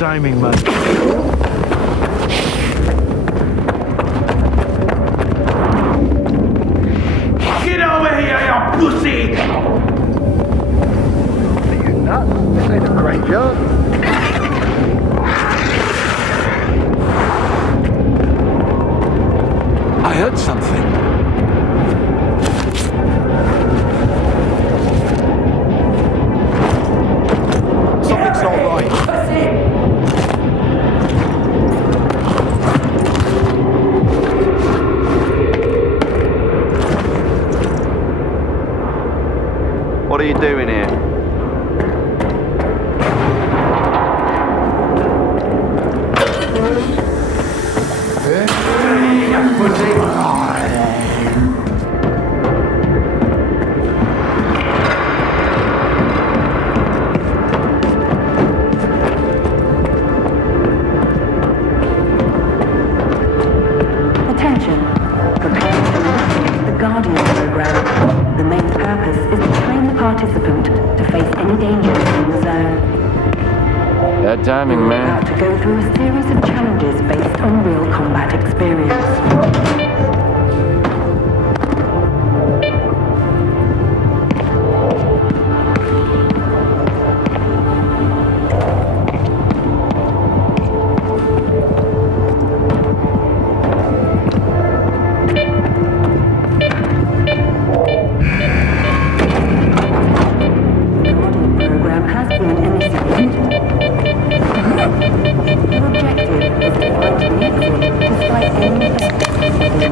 timing, man. Get over here, you pussy! Are you nuts? This ain't a graveyard. What are you doing here? Attention. Prepare for the Guardian program. The main purpose is to train the participant to face any dangers in the zone. That timing, man. About to go through a series of challenges based on real combat experience. Your objective is to find an exit despite any effects.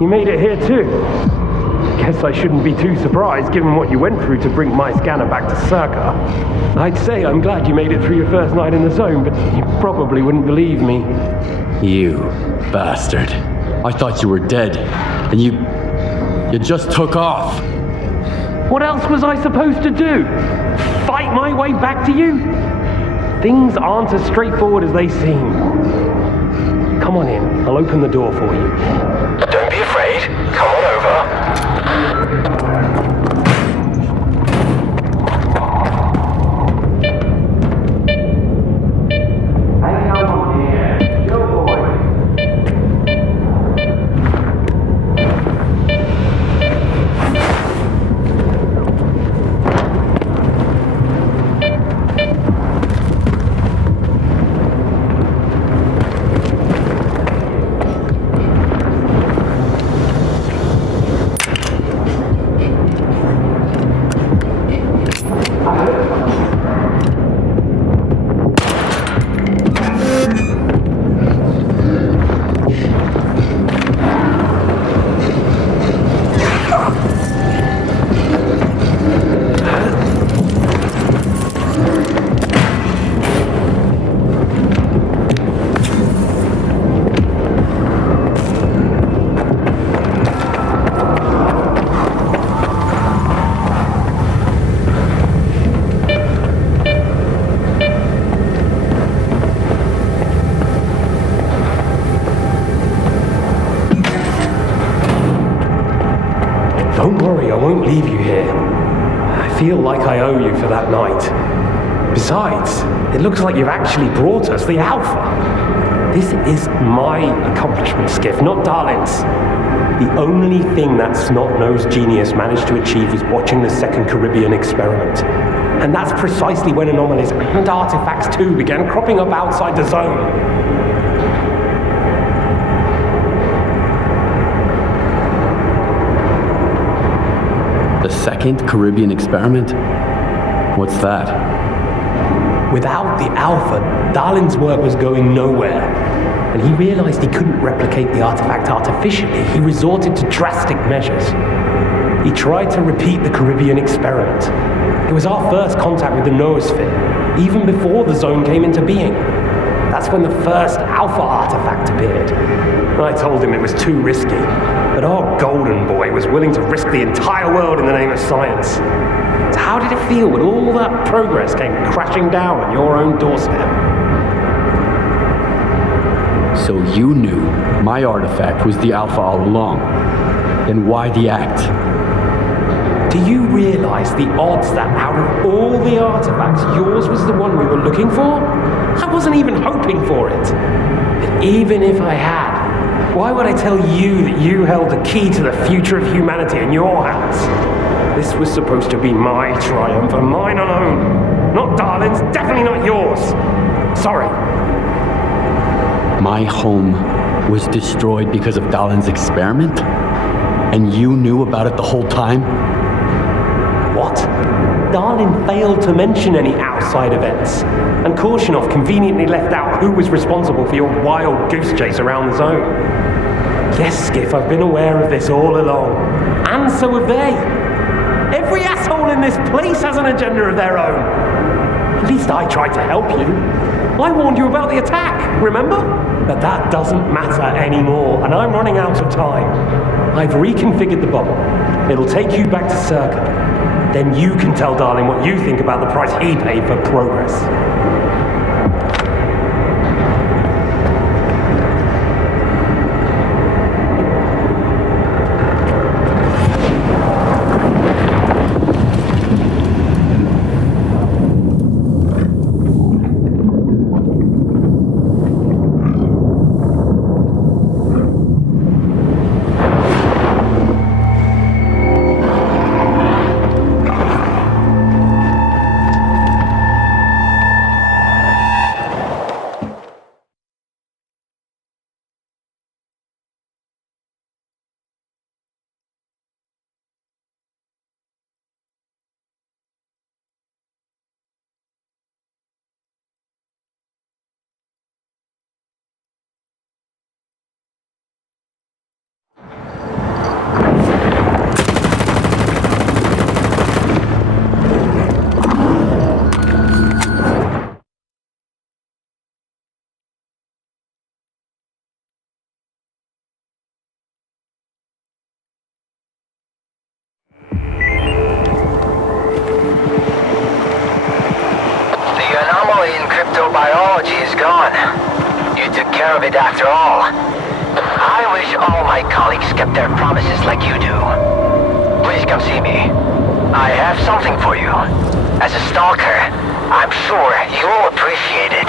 You made it here too. Guess I shouldn't be too surprised given what you went through to bring my scanner back to S.T.A.L.K.E.R. I'd say I'm glad you made it through your first night in the zone, but you probably wouldn't believe me. You bastard. I thought you were dead, and you just took off. What else was I supposed to do? Fight my way back to you? Things aren't as straightforward as they seem. Come on in, I'll open the door for you. Don't be afraid. Come on over. Don't worry, I won't leave you here. I feel like I owe you for that night. Besides, it looks like you've actually brought us the Alpha. This is my accomplishment, Skiff, not Darlin's. The only thing that snot-nosed genius managed to achieve was watching the second Caribbean experiment. And that's precisely when anomalies and artifacts too began cropping up outside the zone. The second Caribbean experiment? What's that? Without the Alpha, Darlin's work was going nowhere. And he realized he couldn't replicate the artifact artificially. He resorted to drastic measures. He tried to repeat the Caribbean experiment. It was our first contact with the noosphere, even before the zone came into being. That's when the first Alpha artifact appeared. I told him it was too risky, but our golden boy was willing to risk the entire world in the name of science. So how did it feel when all that progress came crashing down on your own doorstep? So you knew my artifact was the Alpha all along. Then why the act? Do you realize the odds that out of all the artifacts, yours was the one we were looking for? I wasn't even hoping for it. But even if I had, why would I tell you that you held the key to the future of humanity in your hands? This was supposed to be my triumph and mine alone. Not Darlin's, definitely not yours. Sorry. My home was destroyed because of Darlin's experiment? And you knew about it the whole time? What? Darlin failed to mention any outside events, and Korshunov conveniently left out who was responsible for your wild goose chase around the zone. Yes, Skiff, I've been aware of this all along, and so have they. Every asshole in this place has an agenda of their own. At least I tried to help you. I warned you about the attack, remember? But that doesn't matter anymore, and I'm running out of time. I've reconfigured the bubble. It'll take you back to S.T.A.L.K.E.R. Then you can tell Darlin what you think about the price he paid for progress. care of it after all. I wish all my colleagues kept their promises like you do. Please come see me. I have something for you. As a stalker, I'm sure you'll appreciate it.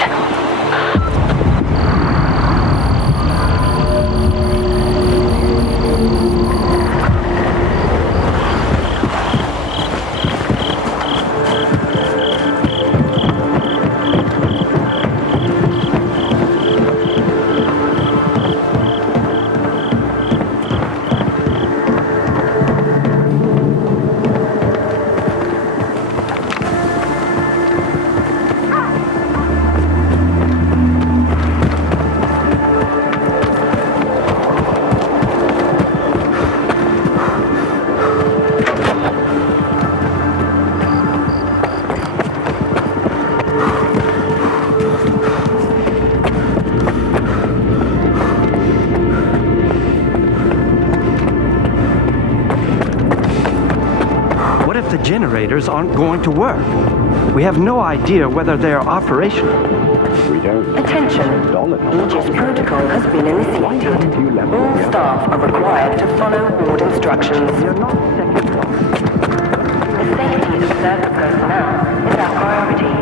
Generators aren't going to work. We have no idea whether they are operational. We don't. Attention. Aegis protocol has been initiated. All staff are required to follow board instructions. The safety of service personnel is our priority.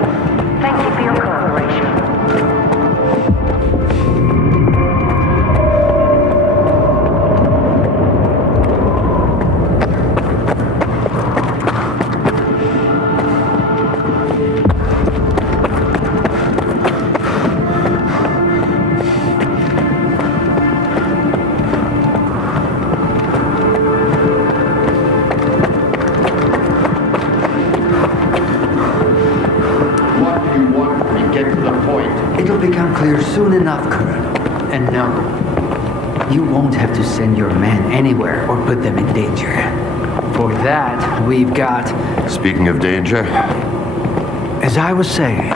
Thank you for your cooperation. Clear soon enough, Colonel. And no, you won't have to send your men anywhere or put them in danger. For that, we've got... Speaking of danger... As I was saying,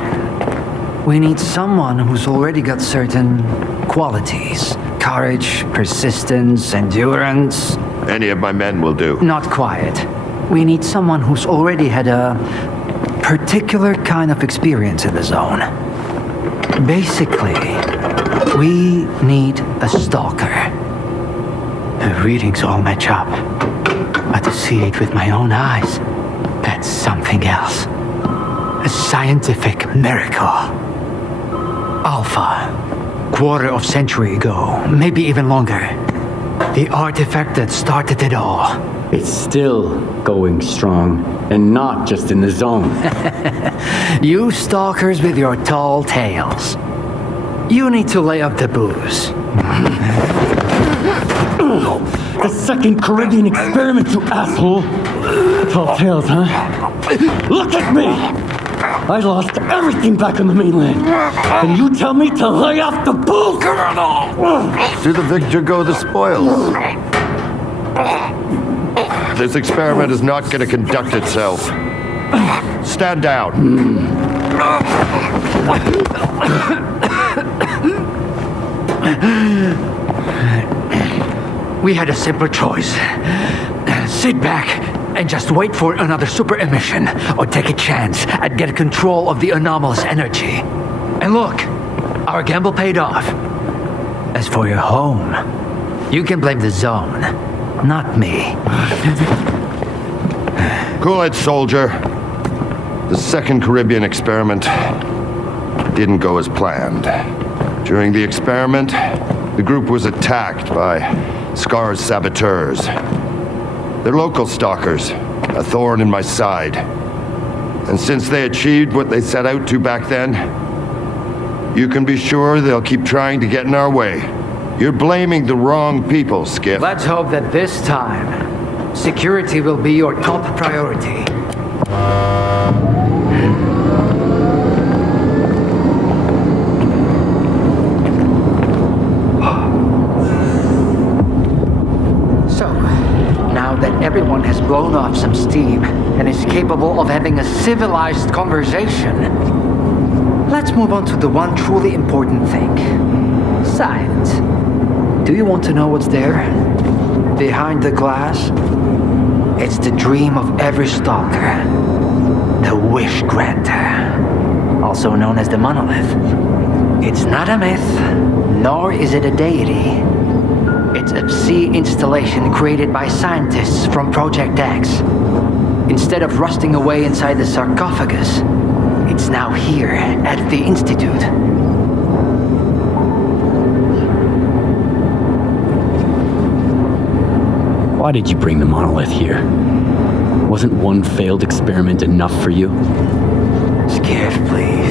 we need someone who's already got certain qualities. Courage, persistence, endurance. Any of my men will do. Not quite. We need someone who's already had a particular kind of experience in the zone. Basically, we need a stalker. The readings all match up, but to see it with my own eyes, that's something else. A scientific miracle. Alpha, quarter of century ago, maybe even longer. The artifact that started it all. It's still going strong, and not just in the zone. You stalkers with your tall tales. You need to lay up the booze. The second Caribbean experiment, you asshole! Tall tales, huh? Look at me! I lost everything back on the mainland. And you tell me to lay off the booze? To the victor go the spoils. This experiment is not going to conduct itself. Stand down. We had a simple choice. Sit back and just wait for another super emission, or take a chance at getting control of the anomalous energy. And look, our gamble paid off. As for your home, you can blame the zone, not me. Cool it, soldier. The second Caribbean experiment didn't go as planned. During the experiment, the group was attacked by S.T.A.L.K.E.R's saboteurs. They're local stalkers, a thorn in my side. And since they achieved what they set out to back then, you can be sure they'll keep trying to get in our way. You're blaming the wrong people, Skip. Let's hope that this time, security will be your top priority. So, now that everyone has blown off some steam and is capable of having a civilized conversation, let's move on to the one truly important thing. Science. Do you want to know what's there? Behind the glass? It's the dream of every stalker. The wish granter. Also known as the monolith. It's not a myth, nor is it a deity. It's a sea installation created by scientists from Project X. Instead of rusting away inside the sarcophagus, it's now here at the Institute. Why did you bring the monolith here? Wasn't one failed experiment enough for you? Skiff, please.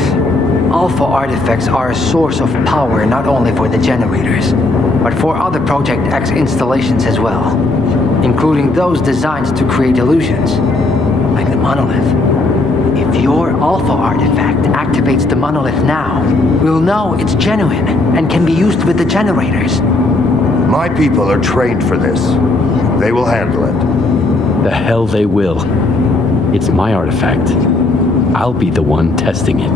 Alpha artifacts are a source of power not only for the generators, but for other Project X installations as well, including those designed to create illusions, like the monolith. If your Alpha artifact activates the monolith now, we'll know it's genuine and can be used with the generators. My people are trained for this. They will handle it. The hell they will. It's my artifact. I'll be the one testing it.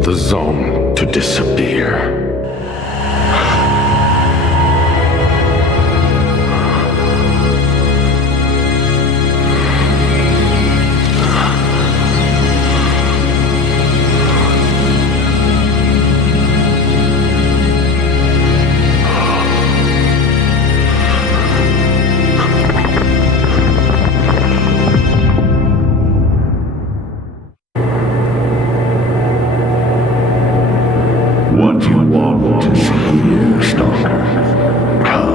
The zone to disappear. What you want to see here, Stalker? Come.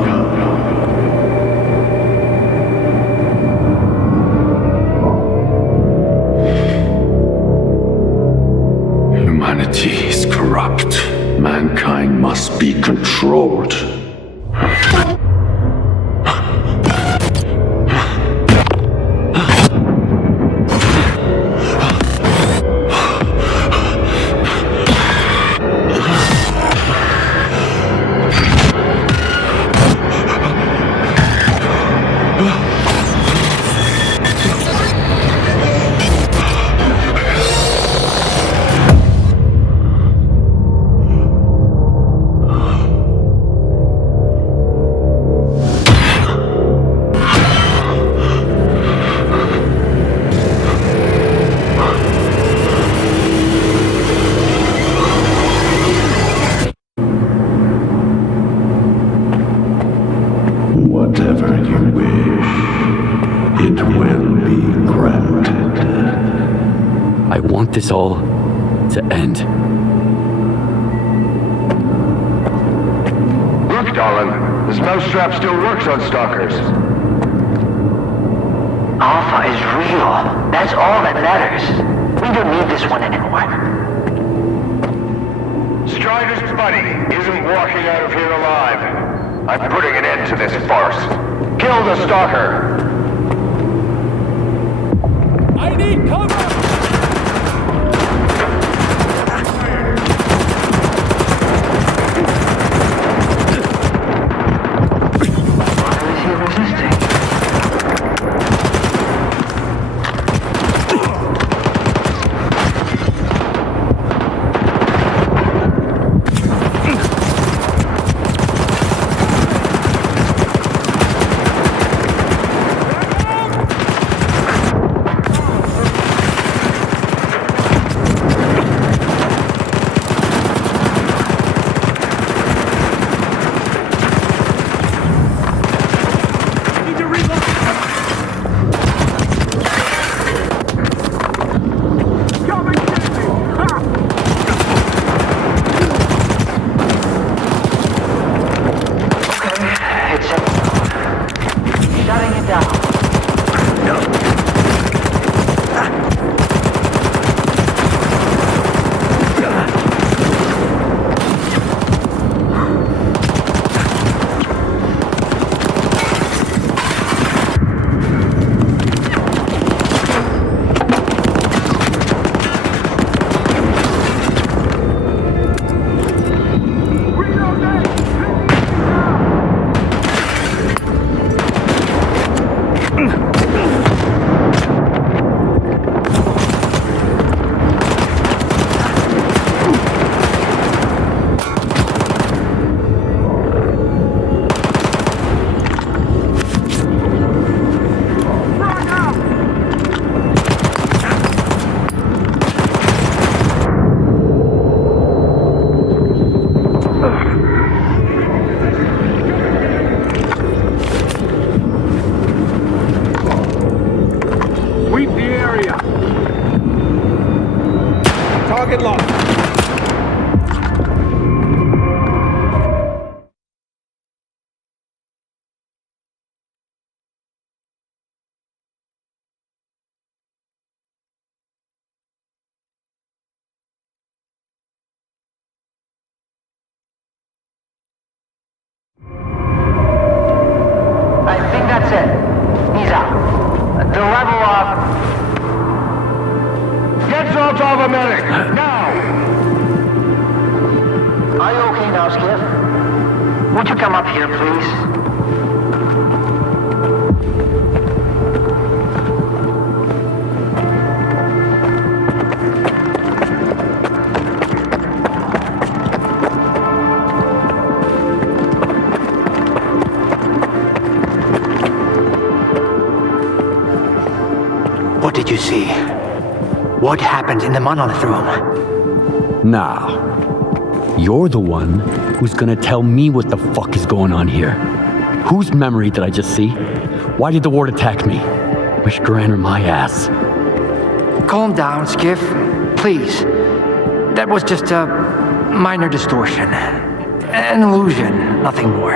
Humanity is corrupt. Mankind must be controlled. Whatever you wish, it will be granted. I want this all to end. Look, darling, this mousetrap still works on stalkers. Alpha is real. That's all that matters. We don't need this one anymore. Strider's buddy isn't walking out of here alive. I'm putting an end to this farce. Kill the stalker! I need cover! Target locked. I think that's it. He's out. The level of... Get salt off a medic! Now! Are you okay now, Skiff? Would you come up here, please? What did you see? What happened in the monolith room? Now, you're the one who's gonna tell me what the fuck is going on here. Whose memory did I just see? Why did the ward attack me? Wish Granner my ass. Calm down, Skiff. Please. That was just a minor distortion. An illusion, nothing more.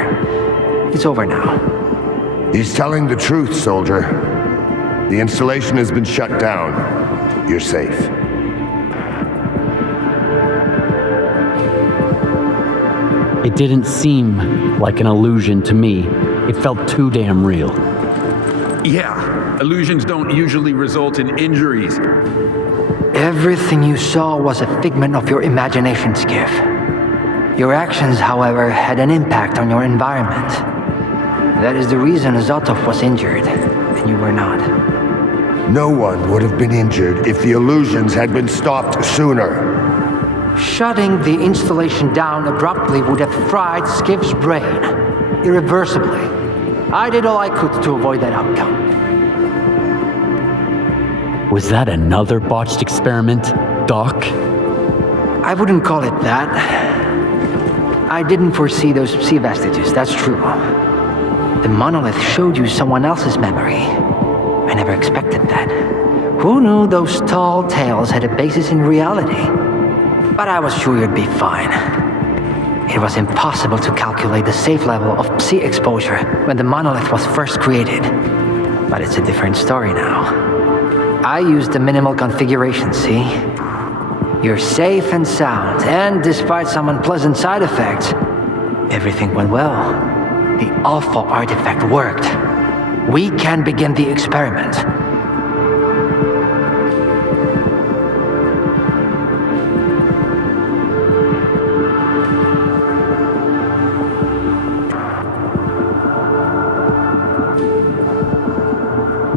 It's over now. He's telling the truth, soldier. The installation has been shut down. You're safe. It didn't seem like an illusion to me. It felt too damn real. Yeah, illusions don't usually result in injuries. Everything you saw was a figment of your imagination, Skiff. Your actions, however, had an impact on your environment. That is the reason Azotov was injured, and you were not. No one would have been injured if the illusions had been stopped sooner. Shutting the installation down abruptly would have fried Skiff's brain, irreversibly. I did all I could to avoid that outcome. Was that another botched experiment, Doc? I wouldn't call it that. I didn't foresee those sea vestiges, that's true. The monolith showed you someone else's memory. I never expected that. Who knew those tall tales had a basis in reality? But I was sure you'd be fine. It was impossible to calculate the safe level of psi exposure when the monolith was first created. But it's a different story now. I used the minimal configuration, see? You're safe and sound, and despite some unpleasant side effects, everything went well. The alpha artifact worked. We can begin the experiment.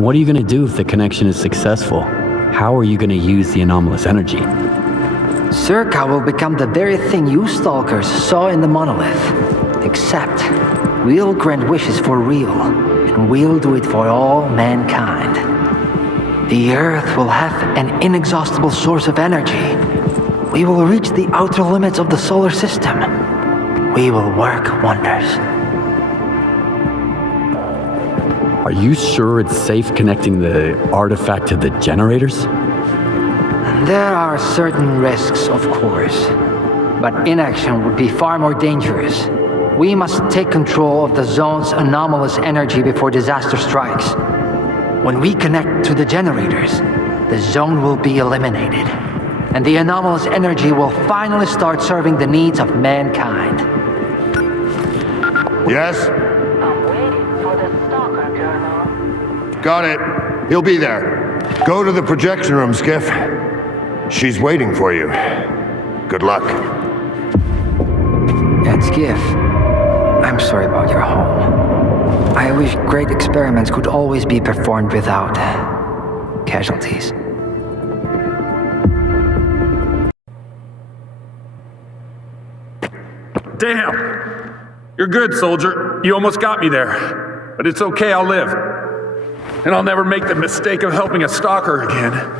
What are you gonna do if the connection is successful? How are you gonna use the anomalous energy? S.T.A.L.K.E.R will become the very thing you stalkers saw in the monolith. Except, we'll grant wishes for real, and we'll do it for all mankind. The Earth will have an inexhaustible source of energy. We will reach the outer limits of the solar system. We will work wonders. Are you sure it's safe connecting the artifact to the generators? There are certain risks, of course. But inaction would be far more dangerous. We must take control of the zone's anomalous energy before disaster strikes. When we connect to the generators, the zone will be eliminated. And the anomalous energy will finally start serving the needs of mankind. Yes? Got it. He'll be there. Go to the projection room, Skiff. She's waiting for you. Good luck. And Skiff, I'm sorry about your home. I wish great experiments could always be performed without casualties. Damn! You're good, soldier. You almost got me there. But it's okay, I'll live. And I'll never make the mistake of helping a stalker again.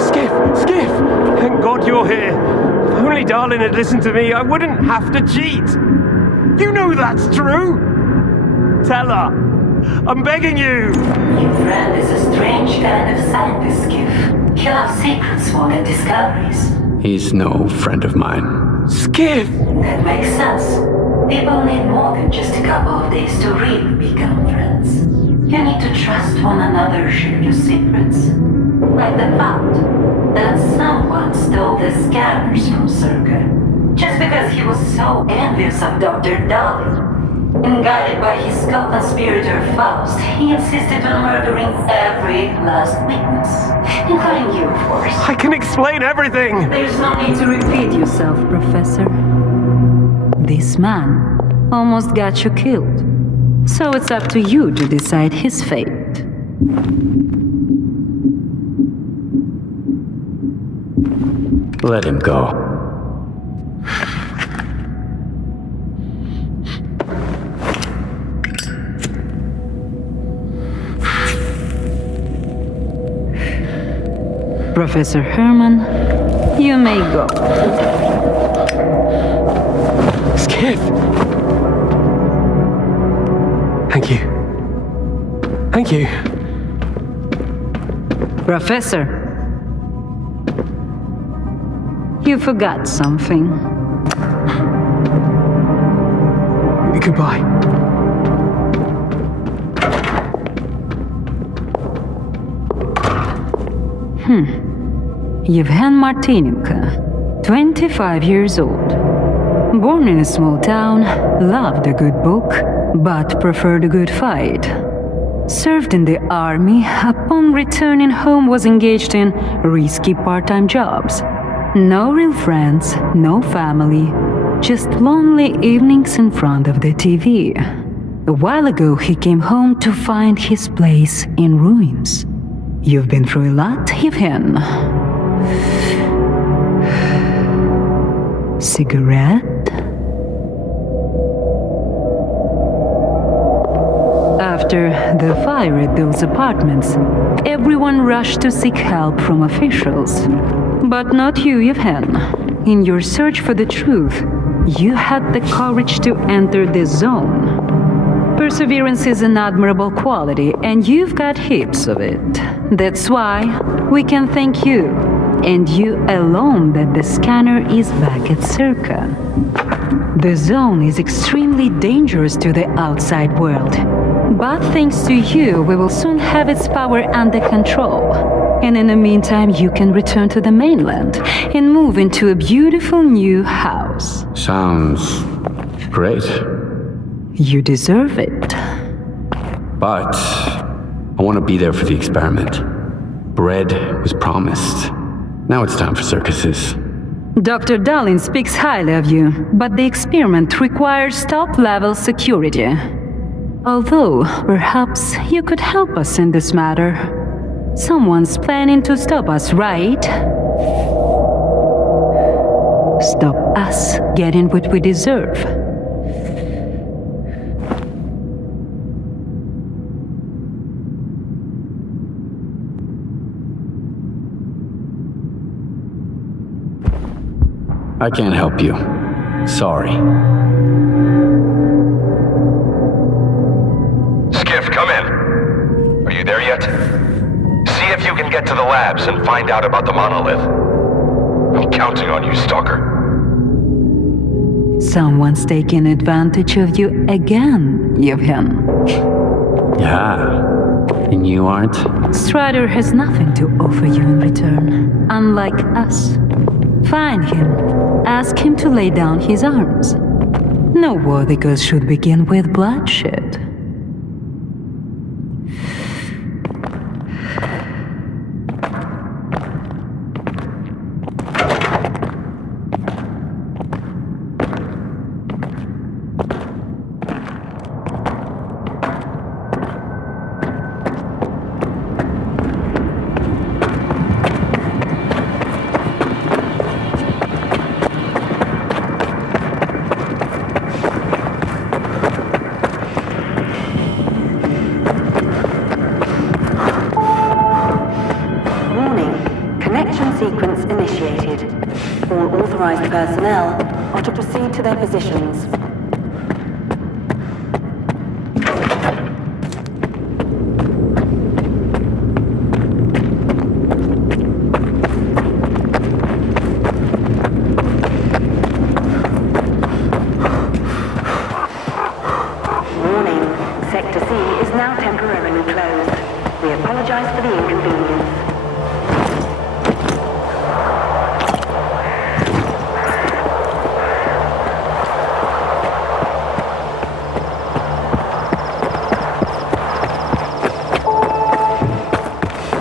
Skiff! Thank God you're here. If only Darlin had listened to me, I wouldn't have to cheat. You know that's true. Tell her. I'm begging you. Your friend is a strange kind of scientist, Skiff. He'll have secrets more than discoveries. He's no friend of mine. Skiff! That makes sense. People need more than just a couple of days to really become friends. You need to trust one another, share your secrets. Like the fact that someone stole the scanners from S.T.A.L.K.E.R. just because he was so envious of Dr. Darlin. And guided by his co-conspirator Faust, he insisted on murdering every last witness, including you, of course. I can explain everything! There's no need to repeat yourself, Professor. This man almost got you killed. So it's up to you to decide his fate. Let him go. Professor Herman, you may go. Skiff! Thank you. Thank you. Professor, you forgot something. Goodbye. Yevhen Martinenko, 25 years old. Born in a small town, loved a good book, but preferred a good fight. Served in the army, upon returning home was engaged in risky part-time jobs. No real friends, no family, just lonely evenings in front of the TV. A while ago he came home to find his place in ruins. You've been through a lot, Yevhen. Cigarette? After the fire at those apartments, everyone rushed to seek help from officials. But not you, Yevhen. In your search for the truth, you had the courage to enter the zone. Perseverance is an admirable quality, and you've got heaps of it. That's why we can thank you, and you alone, that the scanner is back at S.T.A.L.K.E.R. The zone is extremely dangerous to the outside world. But thanks to you, we will soon have its power under control. And in the meantime, you can return to the mainland and move into a beautiful new house. Sounds great. You deserve it. But I want to be there for the experiment. Bread was promised. Now it's time for circuses. Dr. Darlin speaks highly of you, but the experiment requires top-level security. Although, perhaps you could help us in this matter. Someone's planning to stop us, right? Stop us getting what we deserve. I can't help you. Sorry. Skiff, come in. Are you there yet? See if you can get to the labs and find out about the monolith. I'm counting on you, S.T.A.L.K.E.R. Someone's taking advantage of you again, Yevhen. Yeah. And you aren't? Strider has nothing to offer you in return, unlike us. Find him. Ask him to lay down his arms. No worthy cause should begin with bloodshed. authorized personnel are to proceed to their positions. Sector C is now temporarily closed. We apologize for the inconvenience.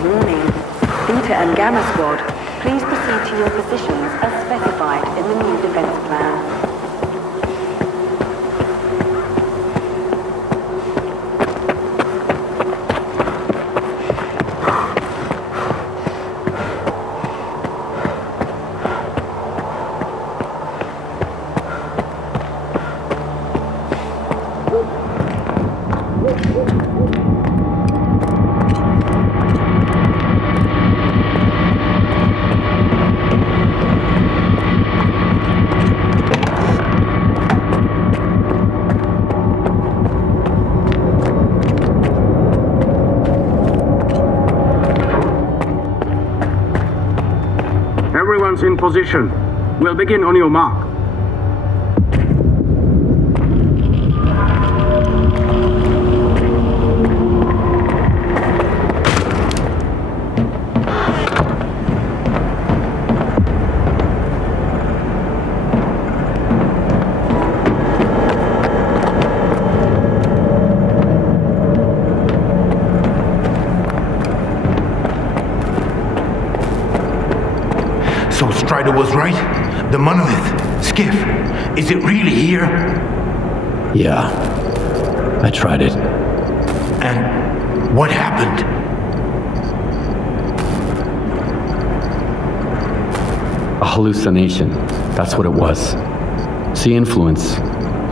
Warning. Beta and Gamma Squad, please proceed to your positions as specified in the new defense plan. Everyone's in position. We'll begin on your mark. So Strider was right? The monolith, Skiff, is it really here? Yeah, I tried it. And what happened? A hallucination. That's what it was. Sea influence.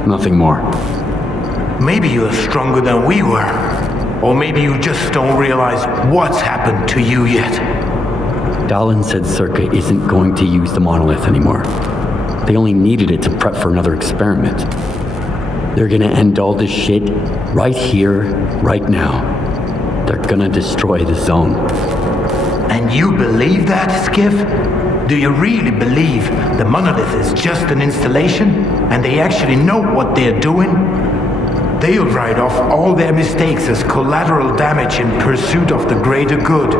Nothing more. Maybe you're stronger than we were. Or maybe you just don't realize what's happened to you yet. Dahlan said S.T.A.L.K.E.R isn't going to use the monolith anymore. They only needed it to prep for another experiment. They're gonna end all this shit right here, right now. They're gonna destroy the zone. And you believe that, Skiff? Do you really believe the monolith is just an installation and they actually know what they're doing? They'll write off all their mistakes as collateral damage in pursuit of the greater good.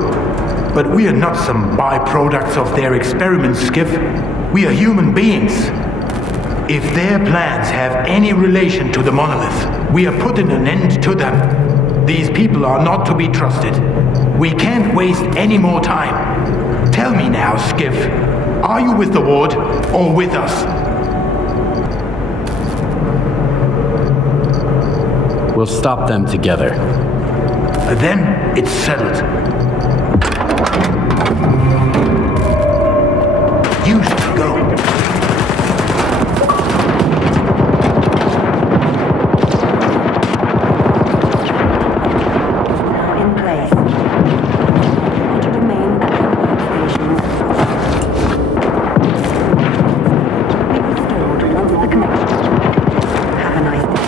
But we are not some byproducts of their experiments, Skiff. We are human beings. If their plans have any relation to the monolith, we are putting an end to them. These people are not to be trusted. We can't waste any more time. Tell me now, Skiff, are you with the Ward or with us? We'll stop them together. Then it's settled. You should go. Now in place. To remain at your workstations. Be restored once the connection. Have a nice day.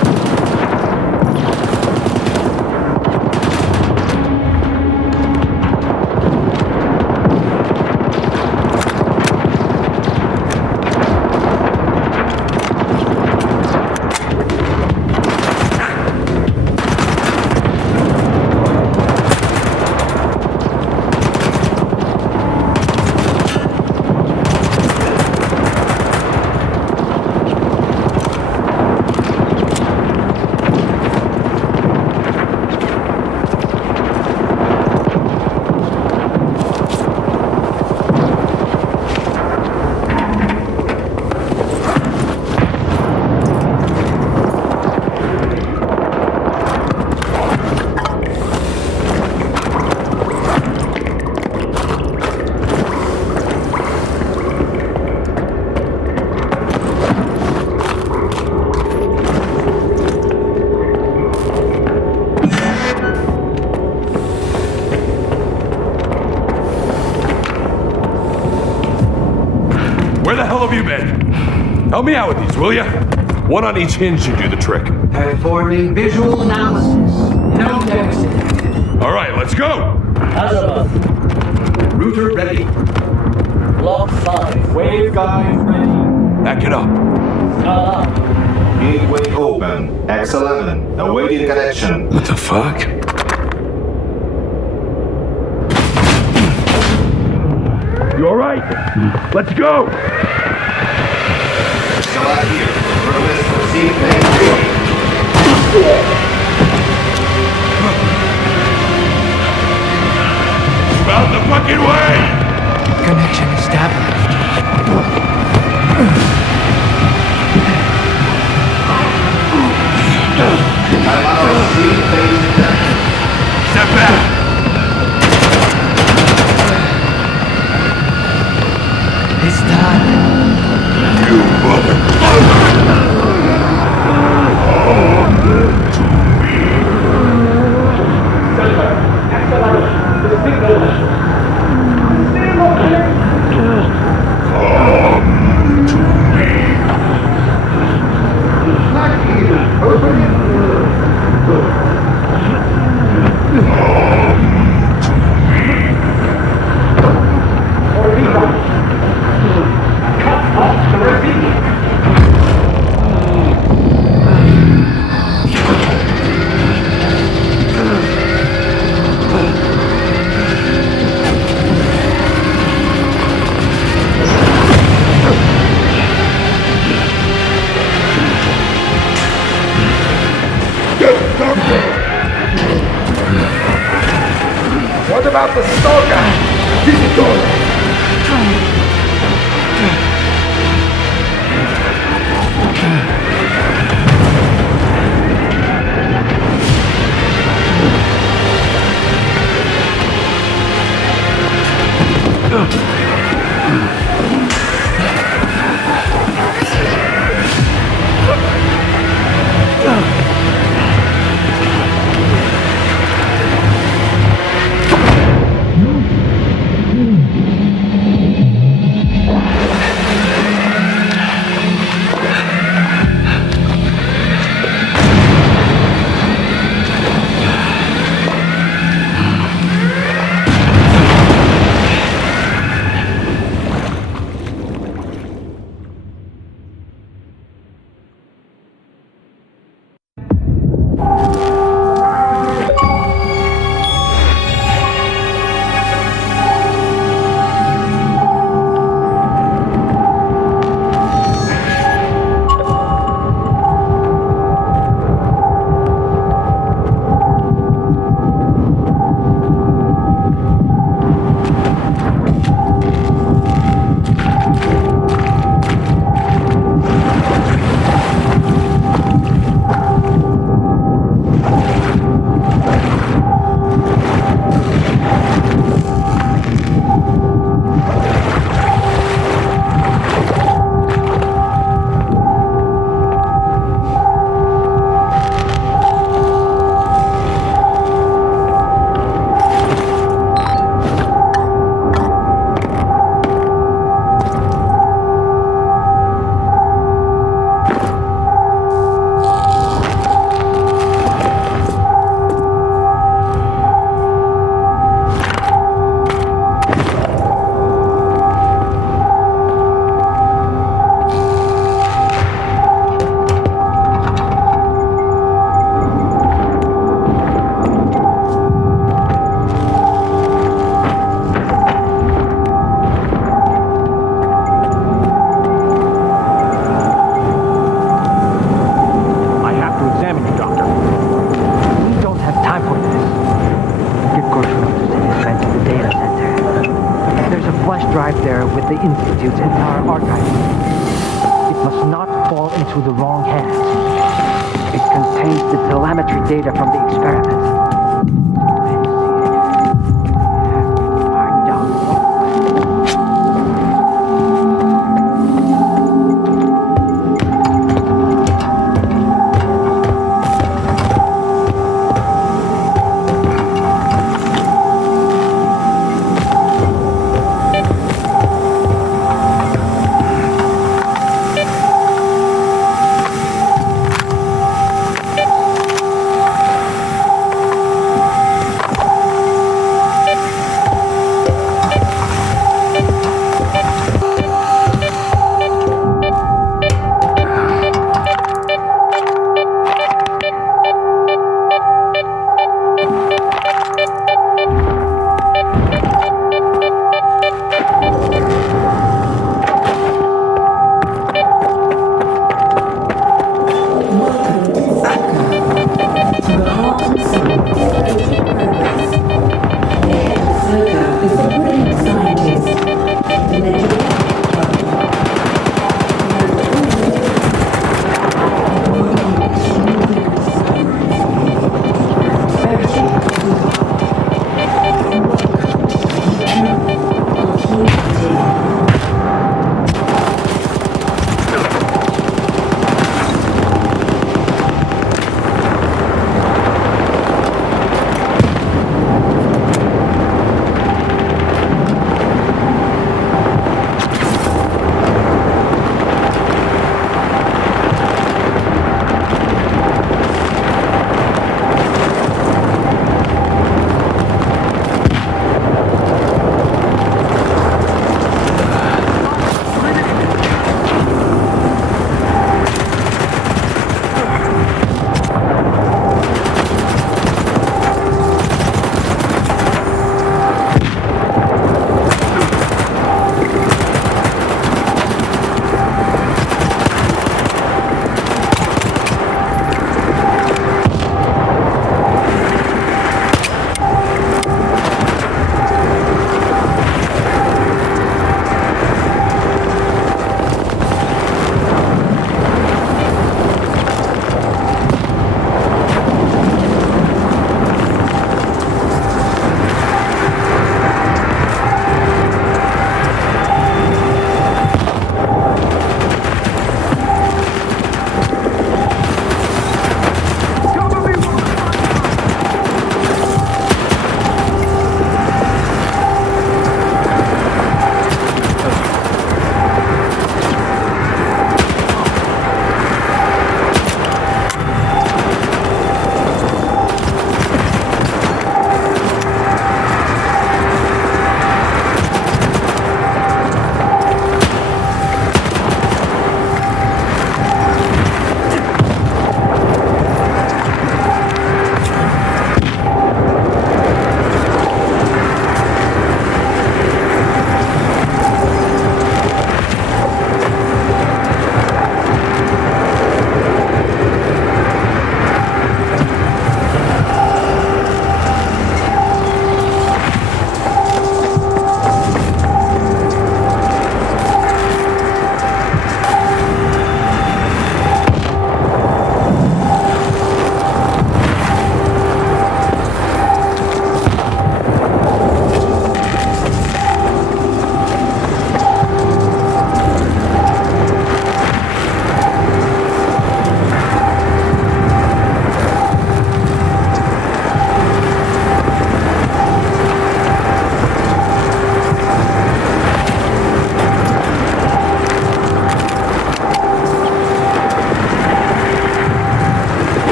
Help me out with these, will ya? One on each hinge should do the trick. Performing visual analysis. No deficit. All right, let's go! Azimuth. Router ready. Block 5. Waveguide ready. Back it up. Gateway open. X11. Awaiting connection. What the fuck? You alright? Let's go! Select here. Request receive entry. Move out the fucking way! Connection established. Step back! It's done. You motherfucker! What about the S.T.A.L.K.E.R? Visitor! the Institute's entire archive. It must not fall into the wrong hands. It contains the telemetry data from the experiment.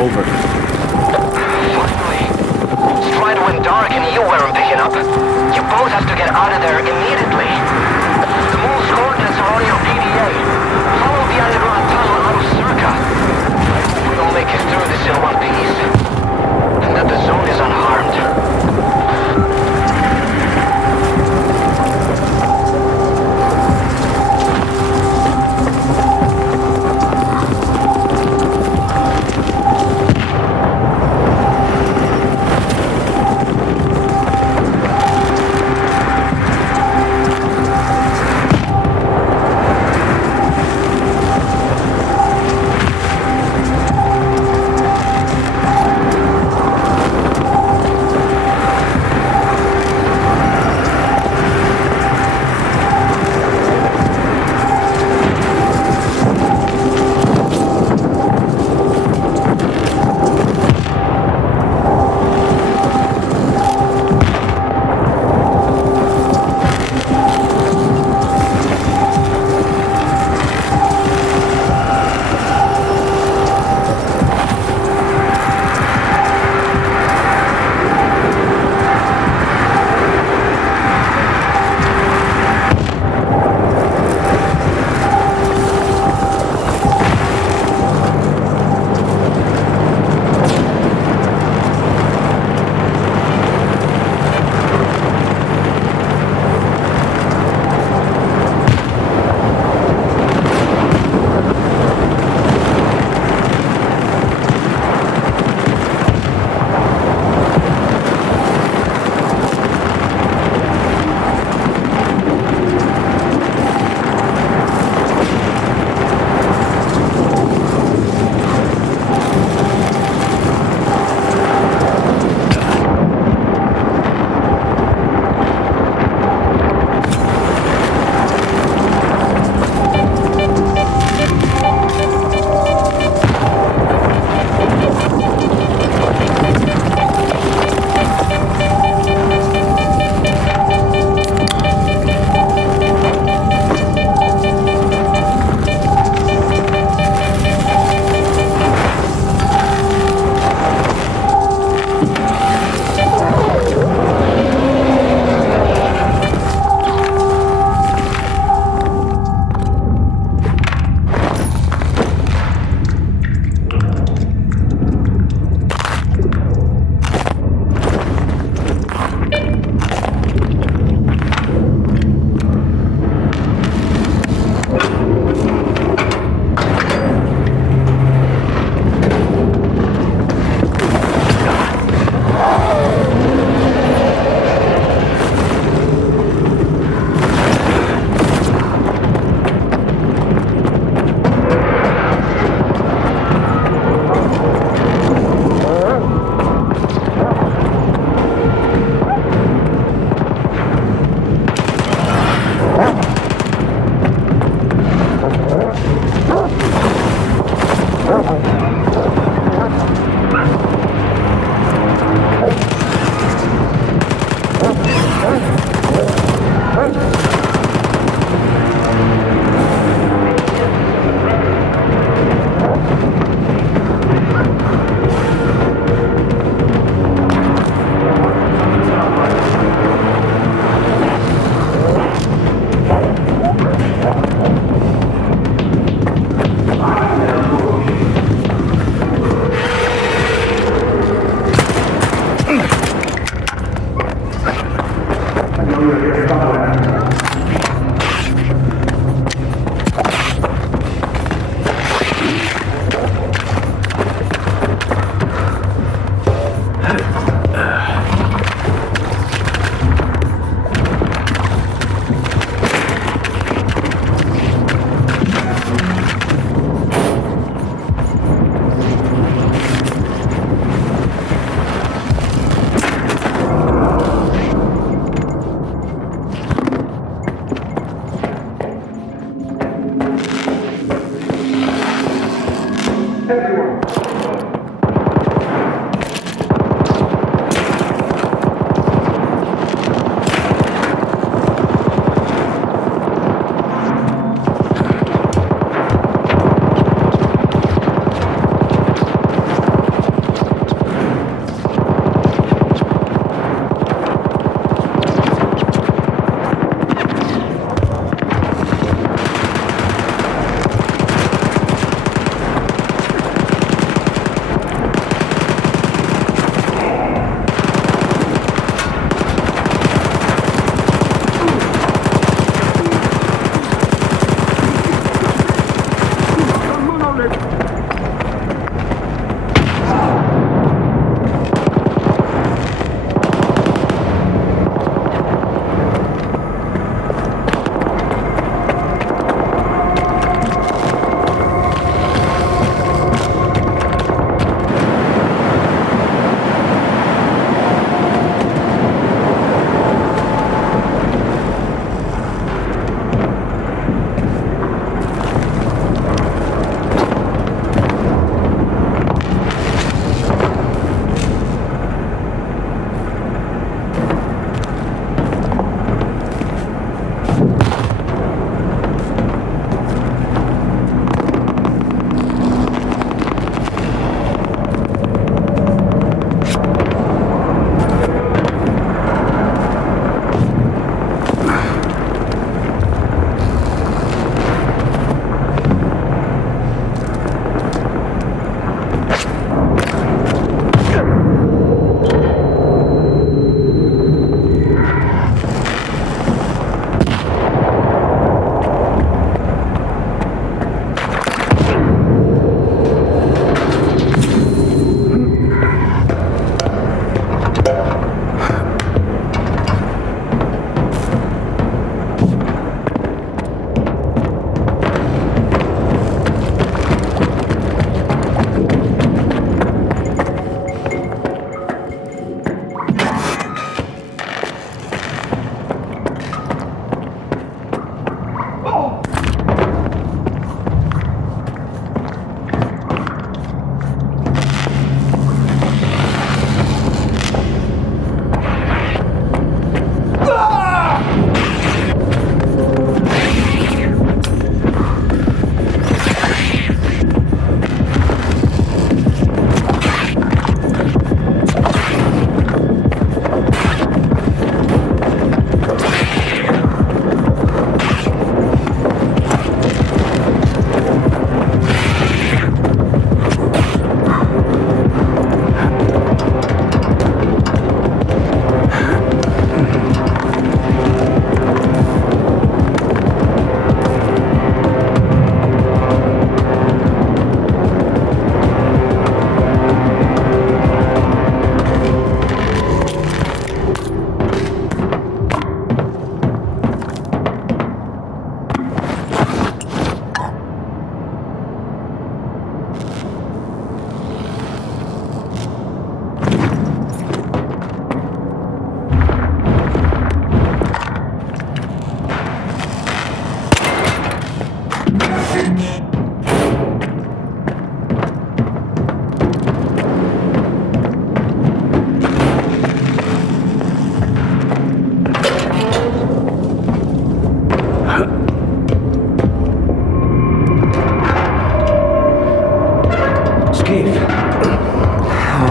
Over. Finally. Stride went dark and you weren't picking up. You both have to get out of there immediately. The moon's coordinates are on your PDA. Follow the underground tunnel out of Circa. I hope we all make it through this in one piece. And that the zone is unharmed.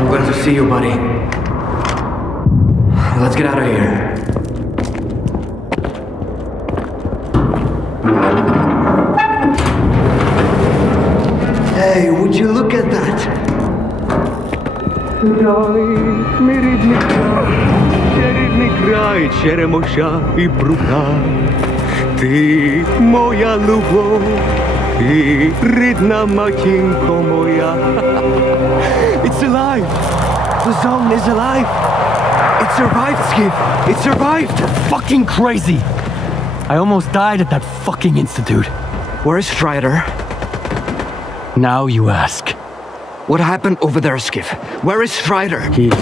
glad to see you, buddy. Let's get out of here. Hey, would you look at that? Рідний край, черемоша і брука. Ти моя любов і рідна матінко моя. It's alive! The zone is alive! It survived, Skip! It survived! Fucking crazy! I almost died at that fucking institute. Where's Strider? Now you ask. What happened over there, Skiff? Where is Strider? He's...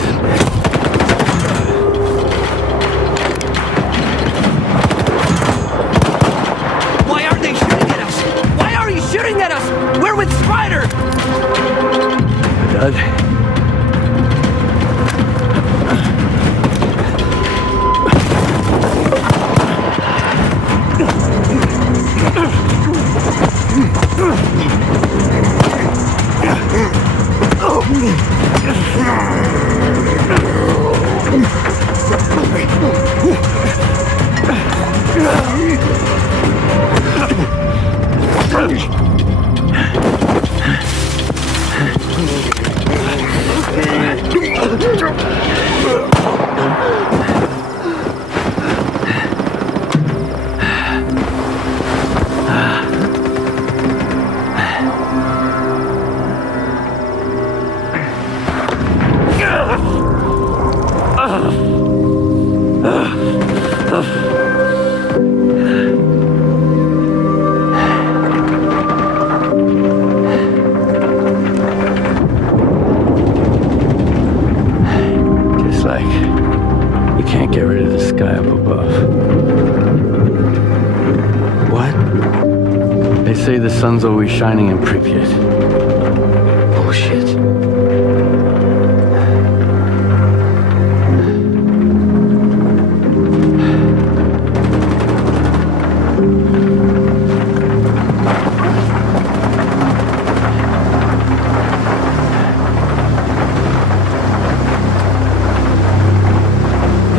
Why are they shooting at us? Why are you shooting at us? We're with Strider! Dad? The sun's always shining in Pripyat. Bullshit.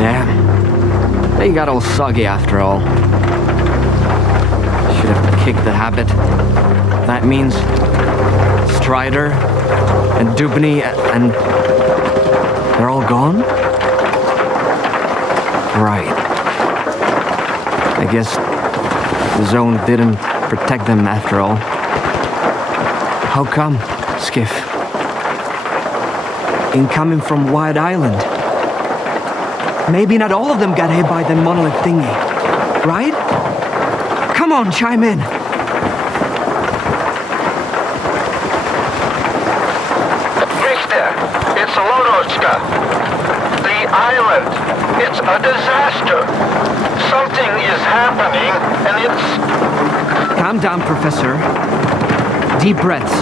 Yeah. They got all soggy after all. Should have kicked the habit. That means Strider and Dubny and they're all gone? Right. I guess the zone didn't protect them after all. How come, Skiff? Incoming from White Island. Maybe not all of them got hit by the monolith thingy, right? Come on, chime in. Richter, it's Lorochka. The island. It's a disaster. Something is happening, and it's... Calm down, Professor. Deep breaths.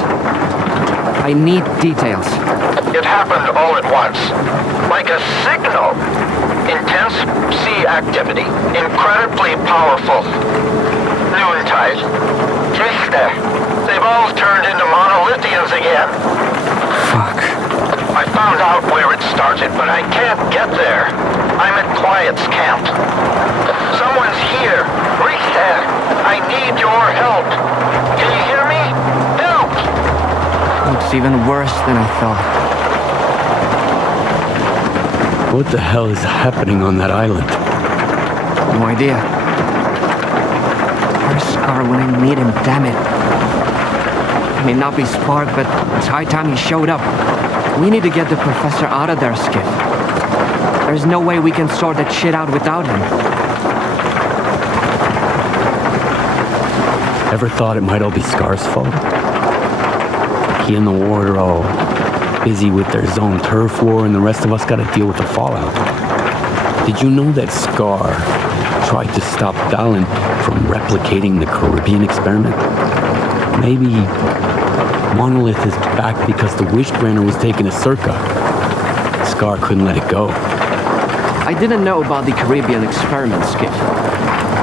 I need details. It happened all at once. Like a signal. Intense sea activity. Incredibly powerful. Noontide. Richter. They've all turned into monolithians again. Fuck. I found out where it started, but I can't get there. I'm at Quiet's camp. Someone's here. Richter. I need your help. Can you hear me? Help! Looks even worse than I thought. What the hell is happening on that island? No idea. Where's Scar when I need him, damn it? I may not be Spark, but it's high time he showed up. We need to get the professor out of there, Skip. There's no way we can sort that shit out without him. Ever thought it might all be Scar's fault? He and the ward are all busy with their zone turf war, and the rest of us gotta deal with the fallout. Did you know that Scar tried to stop Dallin from replicating the Caribbean experiment? Maybe Monolith is back because the Wishgranter was taken to Circa. Scar couldn't let it go. I didn't know about the Caribbean experiment, Skip.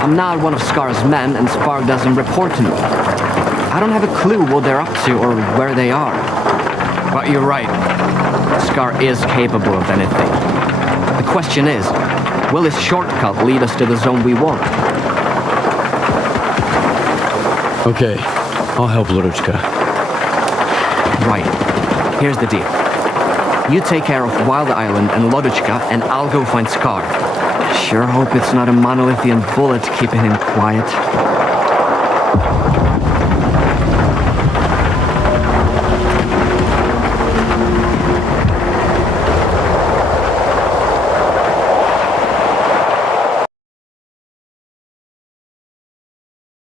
I'm not one of Scar's men, and Spark doesn't report to me. I don't have a clue what they're up to or where they are. But you're right. S.T.A.L.K.E.R is capable of anything. The question is, will his shortcut lead us to the zone we want? Okay, I'll help Ludochka. Right. Here's the deal. You take care of Wild Island and Lodochka, and I'll go find S.T.A.L.K.E.R. Sure hope it's not a monolithian bullet keeping him quiet.